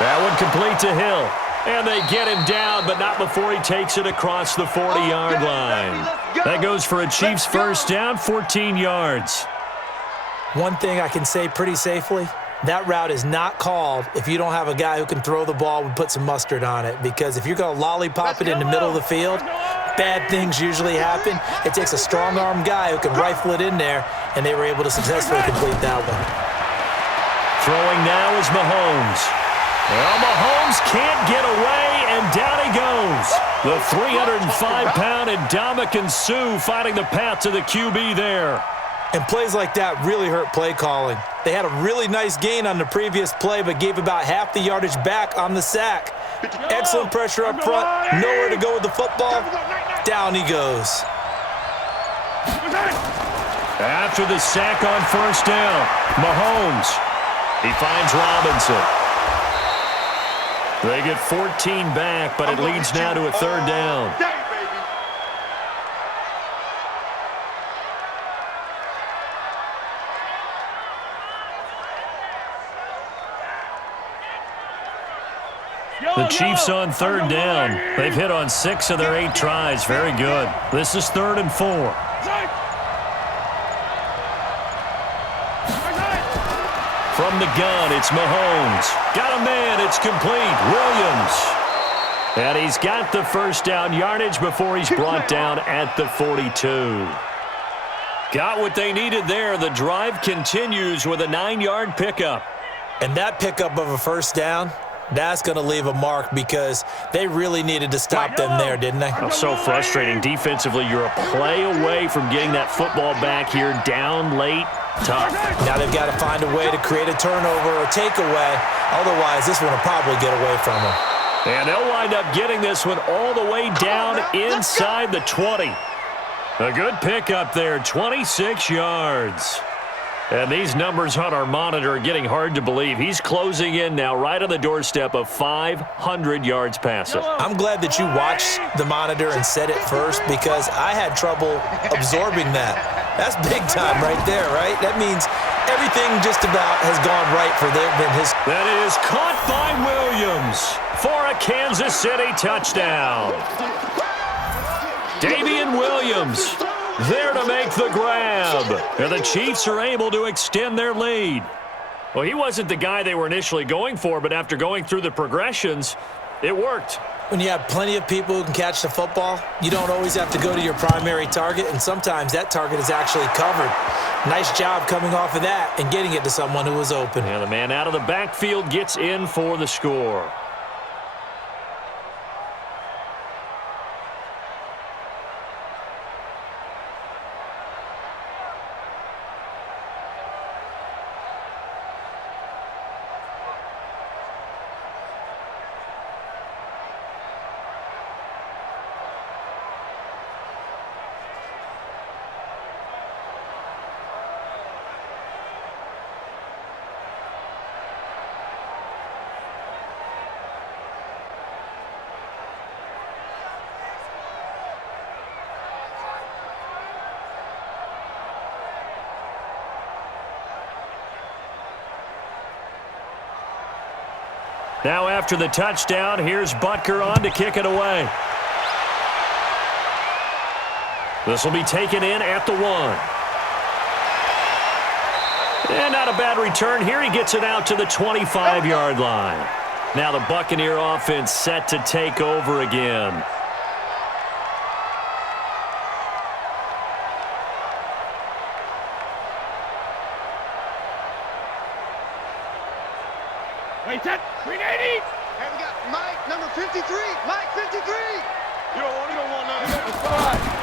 That one complete to Hill. And they get him down, but not before he takes it across the 40-yard line. That goes for a Chiefs first down, 14 yards. One thing I can say pretty safely, that route is not called if you don't have a guy who can throw the ball and put some mustard on it. Because if you're going to lollipop it in the middle of the field, bad things usually happen. It takes a strong-arm guy who can rifle it in there, and they were able to successfully complete that one. Throwing now is Mahomes. Well, Mahomes can't get away, and down he goes. The 305-pound Ndamukong Suh fighting the path to the QB there. And plays like that really hurt play calling. They had a really nice gain on the previous play, but gave about half the yardage back on the sack. Excellent pressure up front. Nowhere to go with the football. Down he goes. After the sack on first down, Mahomes. He finds Robinson. They get 14 back, but it leads now to a third down. The Chiefs on third down. They've hit on 6 of their 8 tries. Very good. This is 3rd and 4. From the gun, it's Mahomes. Got a man. It's complete. Williams. And he's got the first down yardage before he's brought down at the 42. Got what they needed there. The drive continues with a 9-yard pickup. And that pickup of a first down, that's going to leave a mark because they really needed to stop them there, didn't they? Oh, so frustrating. Defensively, you're a play away from getting that football back here down late. Tough. Now they've got to find a way to create a turnover or takeaway. Otherwise, this one will probably get away from them. And they'll wind up getting this one all the way down inside the 20. A good pickup there, 26 yards. And these numbers on our monitor are getting hard to believe. He's closing in now right on the doorstep of 500 yards passing. I'm glad that you watched the monitor and said it first because I had trouble absorbing that. That's big time right there, right? That means everything just about has gone right for them in his. That is caught by Williams for a Kansas City touchdown. Damian Williams there to make the grab. And the Chiefs are able to extend their lead. Well, he wasn't the guy they were initially going for, but after going through the progressions, it worked. When you have plenty of people who can catch the football, you don't always have to go to your primary target, and sometimes that target is actually covered. Nice job coming off of that and getting it to someone who was open. And the man out of the backfield gets in for the score. Now after the touchdown, here's Butker on to kick it away. This will be taken in at the 1. And not a bad return here. He gets it out to the 25-yard line. Now the Buccaneer offense set to take over again. Wait, set. 380. And we got Mike, number 53. Mike, 53. You don't want none.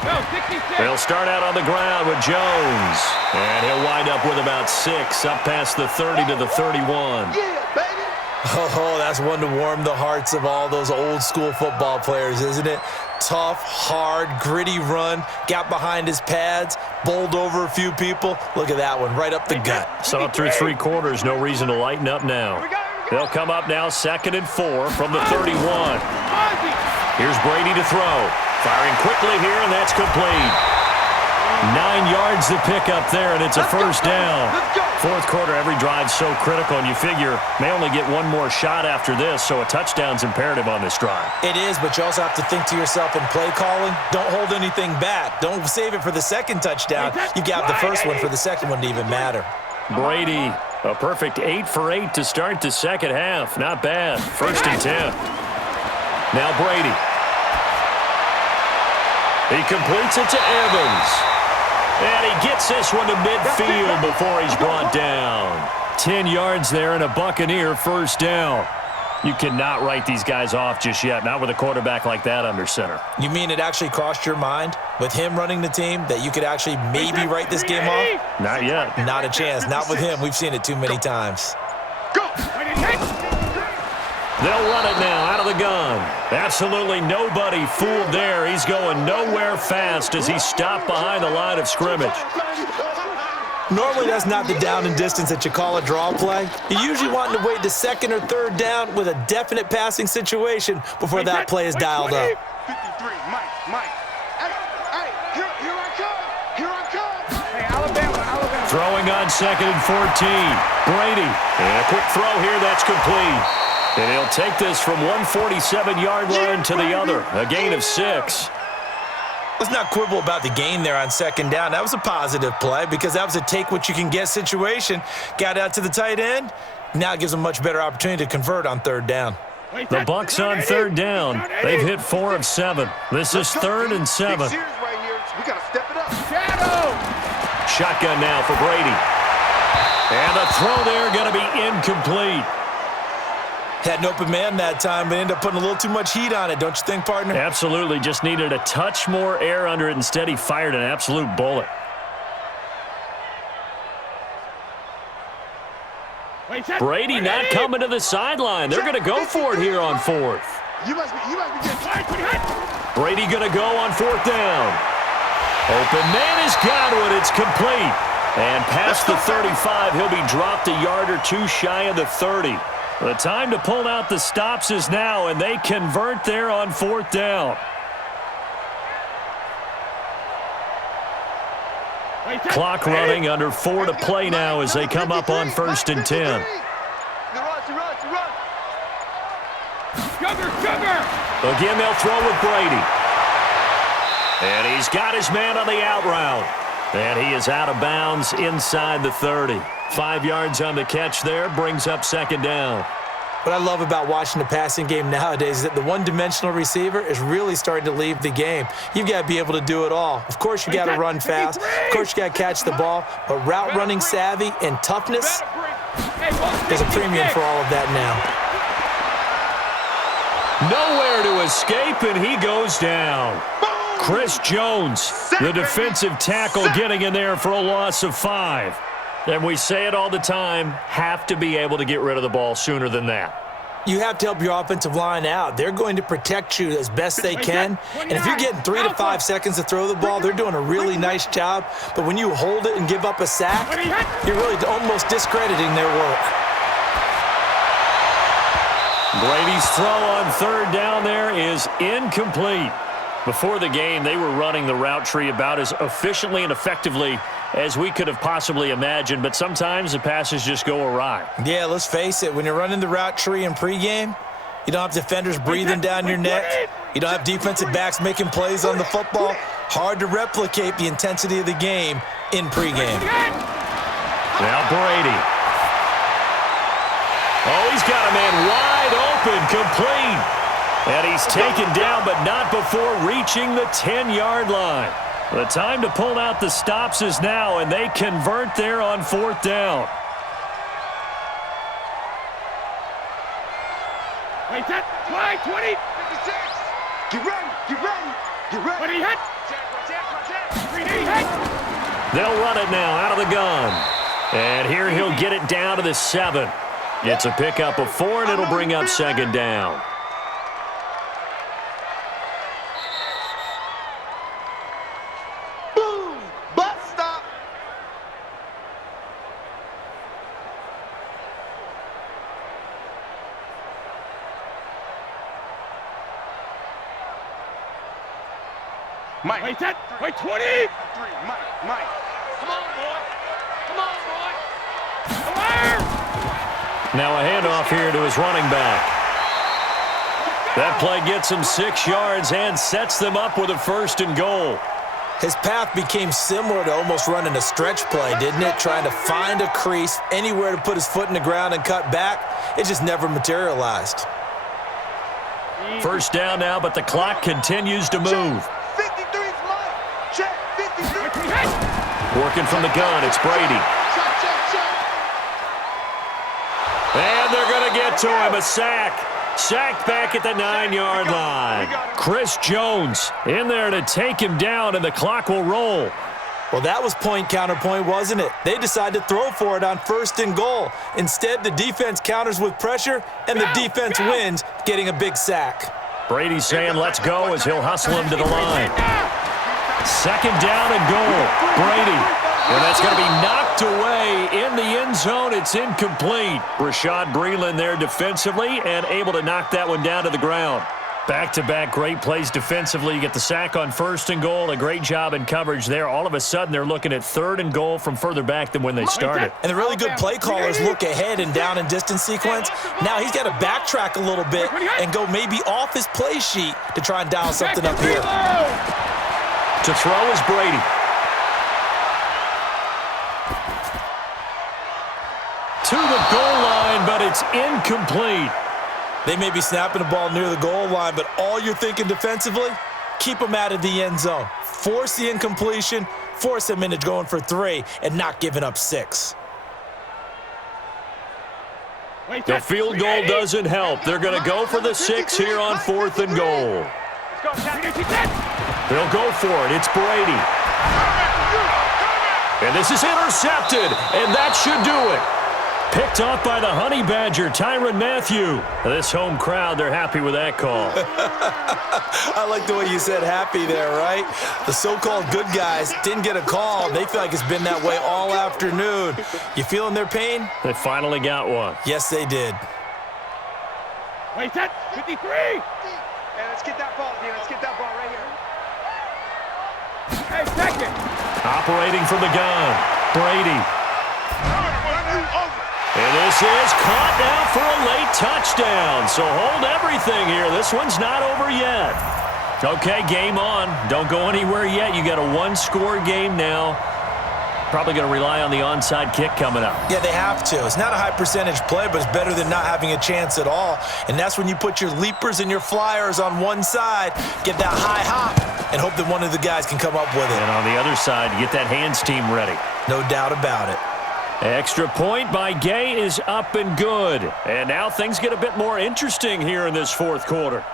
No, 66. They'll start out on the ground with Jones. And he'll wind up with about 6 up past the 30 to the 31. Yeah, baby. Oh, that's one to warm the hearts of all those old-school football players, isn't it? Tough, hard, gritty run, got behind his pads, bowled over a few people. Look at that one, right up the gut. So through 3 quarters, no reason to lighten up now. They'll come up now 2nd and 4 from the 31. Here's Brady to throw. Firing quickly here, and that's complete. 9 yards to pick up there, and it's a first down. 4th quarter, every drive's so critical, and you figure may only get one more shot after this, so a touchdown's imperative on this drive. It is, but you also have to think to yourself in play calling, don't hold anything back. Don't save it for the second touchdown. You got the first one for the second one to even matter. Brady, a perfect 8 for 8 to start the second half. Not bad. 1st and 10. Now Brady. He completes it to Evans. And he gets this one to midfield before he's brought down. 10 yards there and a Buccaneer first down. You cannot write these guys off just yet, not with a quarterback like that under center. You mean it actually crossed your mind with him running the team that you could actually maybe write this game off? Not yet. Not a chance. Not with him. We've seen it too many times. Go. They'll run it now out of the gun. Absolutely nobody fooled there. He's going nowhere fast as he stopped behind the line of scrimmage. Normally, that's not the down and distance that you call a draw play. You're usually wanting to wait to second or third down with a definite passing situation before that play is dialed up. 53, Mike. Hey, here I come. Hey, Alabama. Throwing on 2nd and 14. Brady. And a quick throw here that's complete. And he'll take this from 147-yard line to the other. A gain of 6. Let's not quibble about the gain there on 2nd down. That was a positive play because that was a take-what-you-can-get situation. Got out to the tight end. Now it gives them a much better opportunity to convert on 3rd down. The Bucs on 3rd down. They've hit 4 of 7. This is 3rd and 7. Big series right here. We got to step it up. Shadow. Shotgun now for Brady. And the throw there going to be incomplete. Had an open man that time, but ended up putting a little too much heat on it, don't you think, partner? Absolutely. Just needed a touch more air under it. Instead, he fired an absolute bullet. Brady not coming to the sideline. They're going to go for it here on 4th. You must be getting Brady going to go on 4th down. Open man has got one. It's complete. And past the 35, he'll be dropped a yard or two shy of the 30. The time to pull out the stops is now, and they convert there on 4th down. Clock running, under 4 to play now as they come up on 1st and 10. Again, they'll throw with Brady. And he's got his man on the out route. And he is out of bounds inside the 30. 5 yards on the catch there, brings up 2nd down. What I love about watching the passing game nowadays is that the one-dimensional receiver is really starting to leave the game. You've got to be able to do it all. Of course, you got to run fast. Of course, you got to catch the ball. But route running savvy and toughness, there's a premium for all of that now. Nowhere to escape, and he goes down. Chris Jones, the defensive tackle, getting in there for a loss of 5. And we say it all the time, have to be able to get rid of the ball sooner than that. You have to help your offensive line out. They're going to protect you as best they can. And if you're getting 3 to 5 seconds to throw the ball, they're doing a really nice job. But when you hold it and give up a sack, you're really almost discrediting their work. Brady's throw on 3rd down there is incomplete. Before the game, they were running the route tree about as efficiently and effectively as we could have possibly imagined, but sometimes the passes just go awry. Yeah, let's face it. When you're running the route tree in pregame, you don't have defenders breathing down your neck. You don't have defensive backs making plays on the football. Hard to replicate the intensity of the game in pregame. Now Brady. Oh, he's got a man wide open, complete. And he's taken down, but not before reaching the 10-yard line. The time to pull out the stops is now, and they convert there on 4th down. Wait, that fly, 20, 56. Get ready. What he hit? They'll run it now out of the gun. And here he'll get it down to the 7. It's a pickup of 4, and it'll bring up 2nd down. Mike. Wait, 20. Mike. Come on, boy. Fire. Now a handoff here to his running back. That play gets him 6 yards and sets them up with a 1st and goal. His path became similar to almost running a stretch play, didn't it? Trying to find a crease, anywhere to put his foot in the ground and cut back. It just never materialized. 1st down now, but the clock continues to move. 53's Mike. Check, 53. Working from the gun, it's Brady. And they're going to get to him, a sack. Sacked back at the 9-yard line. Chris Jones in there to take him down, and the clock will roll. Well, that was point counterpoint, wasn't it? They decided to throw for it on 1st and goal. Instead, the defense counters with pressure, and the defense wins, getting a big sack. Brady's saying let's go as he'll hustle him to the line. 2nd down and goal. Brady. And that's going to be knocked away in the end zone. It's incomplete. Rashad Breeland there defensively and able to knock that one down to the ground. Back-to-back great plays defensively. You get the sack on 1st and goal. A great job in coverage there. All of a sudden, they're looking at 3rd and goal from further back than when they started. And the really good play callers look ahead and down and distance sequence. Now he's got to backtrack a little bit and go maybe off his play sheet to try and dial something up here. To throw is Brady. To the goal line, but it's incomplete. They may be snapping the ball near the goal line, but all you're thinking defensively, keep them out of the end zone. Force the incompletion, force them into going for 3, and not giving up 6. The field goal doesn't help. They're going to go for the 6 here on 4th and goal. They'll go for it. It's Brady. And this is intercepted, and that should do it. Picked off by the Honey Badger, Tyrann Mathieu. This home crowd, they're happy with that call. I like the way you said happy there, right? The so-called good guys didn't get a call. They feel like it's been that way all afternoon. You feeling their pain? They finally got one. Yes, they did. Wait, that 53. Hey, let's get that ball, dude. Let's get that ball right here. Hey, 2nd. Operating from the gun, Brady. And this is caught now for a late touchdown. So hold everything here. This one's not over yet. Okay, game on. Don't go anywhere yet. You got a 1-score game now. Probably going to rely on the onside kick coming up. Yeah, they have to. It's not a high percentage play, but it's better than not having a chance at all. And that's when you put your leapers and your flyers on one side, get that high hop, and hope that one of the guys can come up with it. And on the other side, you get that hands team ready. No doubt about it. Extra point by Gay is up and good. And now things get a bit more interesting here in this 4th quarter.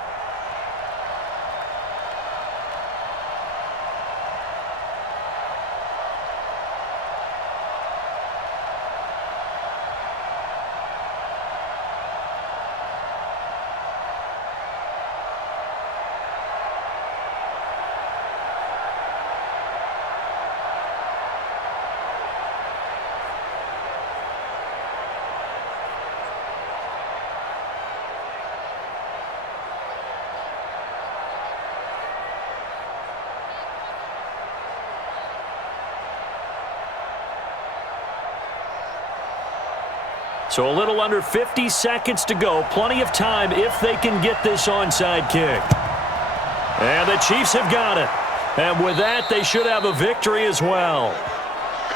So a little under 50 seconds to go. Plenty of time if they can get this onside kick. And the Chiefs have got it. And with that, they should have a victory as well.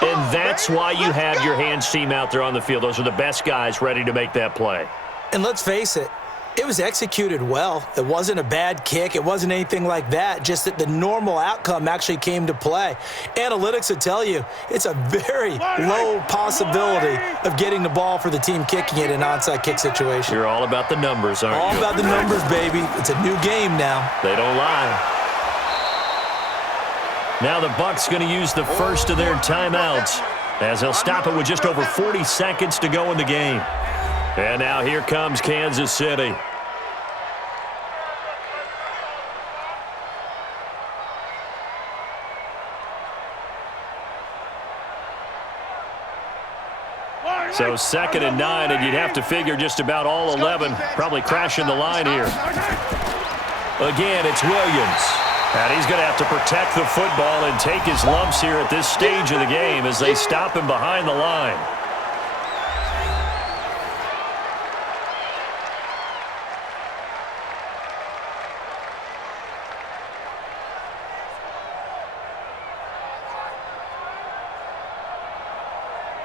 And that's why you have your hands team out there on the field. Those are the best guys ready to make that play. And let's face it, it was executed well. It wasn't a bad kick. It wasn't anything like that, just that the normal outcome actually came to play. Analytics will tell you it's a very low possibility of getting the ball for the team kicking it in an onside kick situation. You're all about the numbers, aren't you? All about the numbers, baby. It's a new game now. They don't lie. Now the Bucs going to use the first of their timeouts as they'll stop it with just over 40 seconds to go in the game. And now here comes Kansas City. So 2nd and 9, and you'd have to figure just about all 11 probably crashing the line here. Again, it's Williams. And he's going to have to protect the football and take his lumps here at this stage of the game as they stop him behind the line.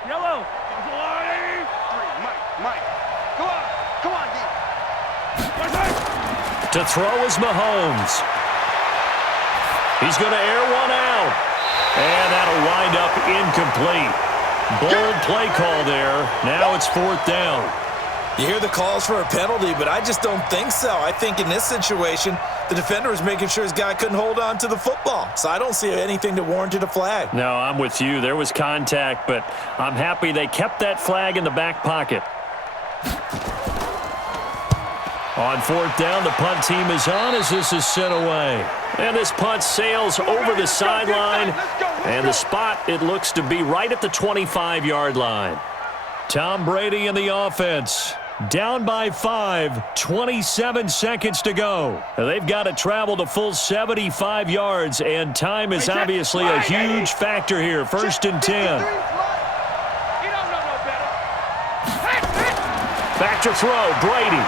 Yellow. Mike. Come on, D. To throw is Mahomes. He's going to air one out. And that'll wind up incomplete. Bold play call there. Now it's 4th down. You hear the calls for a penalty, but I just don't think so. I think in this situation, the defender was making sure his guy couldn't hold on to the football. So I don't see anything that warranted a flag. No, I'm with you. There was contact, but I'm happy they kept that flag in the back pocket. On fourth down, the punt team is on as this is sent away. And this punt sails over the sideline. And the spot, it looks to be right at the 25-yard line. Tom Brady and the offense. Down by 5, 27 seconds to go. They've got to travel the full 75 yards, and time is obviously a huge factor here. 1st and 10. Back to throw, Brady.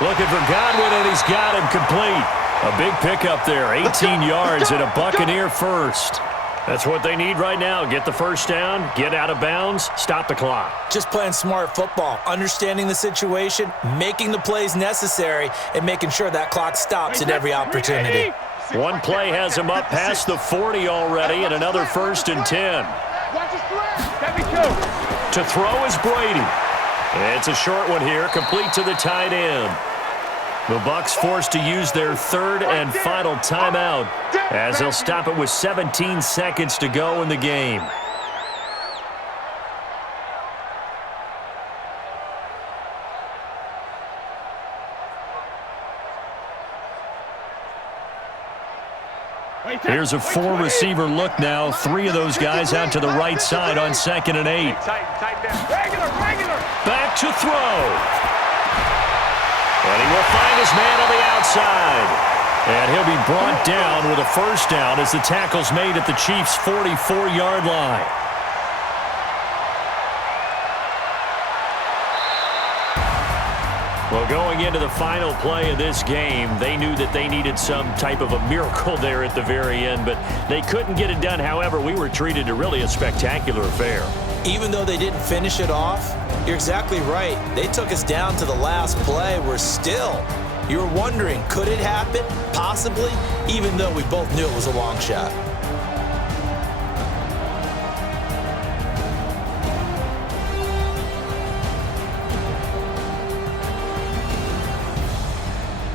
Looking for Godwin, and he's got him complete. A big pickup there, 18 yards and a Buccaneer first. That's what they need right now. Get the first down, get out of bounds, stop the clock. Just playing smart football, understanding the situation, making the plays necessary, and making sure that clock stops at every opportunity. One play has him up past the 40 already, and another 1st and 10. To throw is Brady. It's a short one here, complete to the tight end. The Bucs forced to use their 3rd and final timeout as they'll stop it with 17 seconds to go in the game. Here's a 4-receiver look now. 3 of those guys out to the right side on 2nd and 8. Back to throw. And he will find his man on the outside. And he'll be brought down with a first down as the tackle's made at the Chiefs' 44-yard line. Well, going into the final play of this game, they knew that they needed some type of a miracle there at the very end, but they couldn't get it done. However, we were treated to really a spectacular affair. Even though they didn't finish it off, you're exactly right. They took us down to the last play. We're still, you were wondering, could it happen? Possibly, even though we both knew it was a long shot.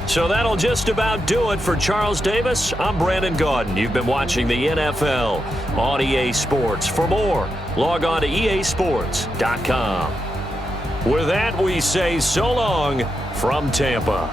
So that'll just about do it for Charles Davis. I'm Brandon Gaudin. You've been watching the NFL on EA Sports. For more, log on to easports.com. With that, we say so long from Tampa.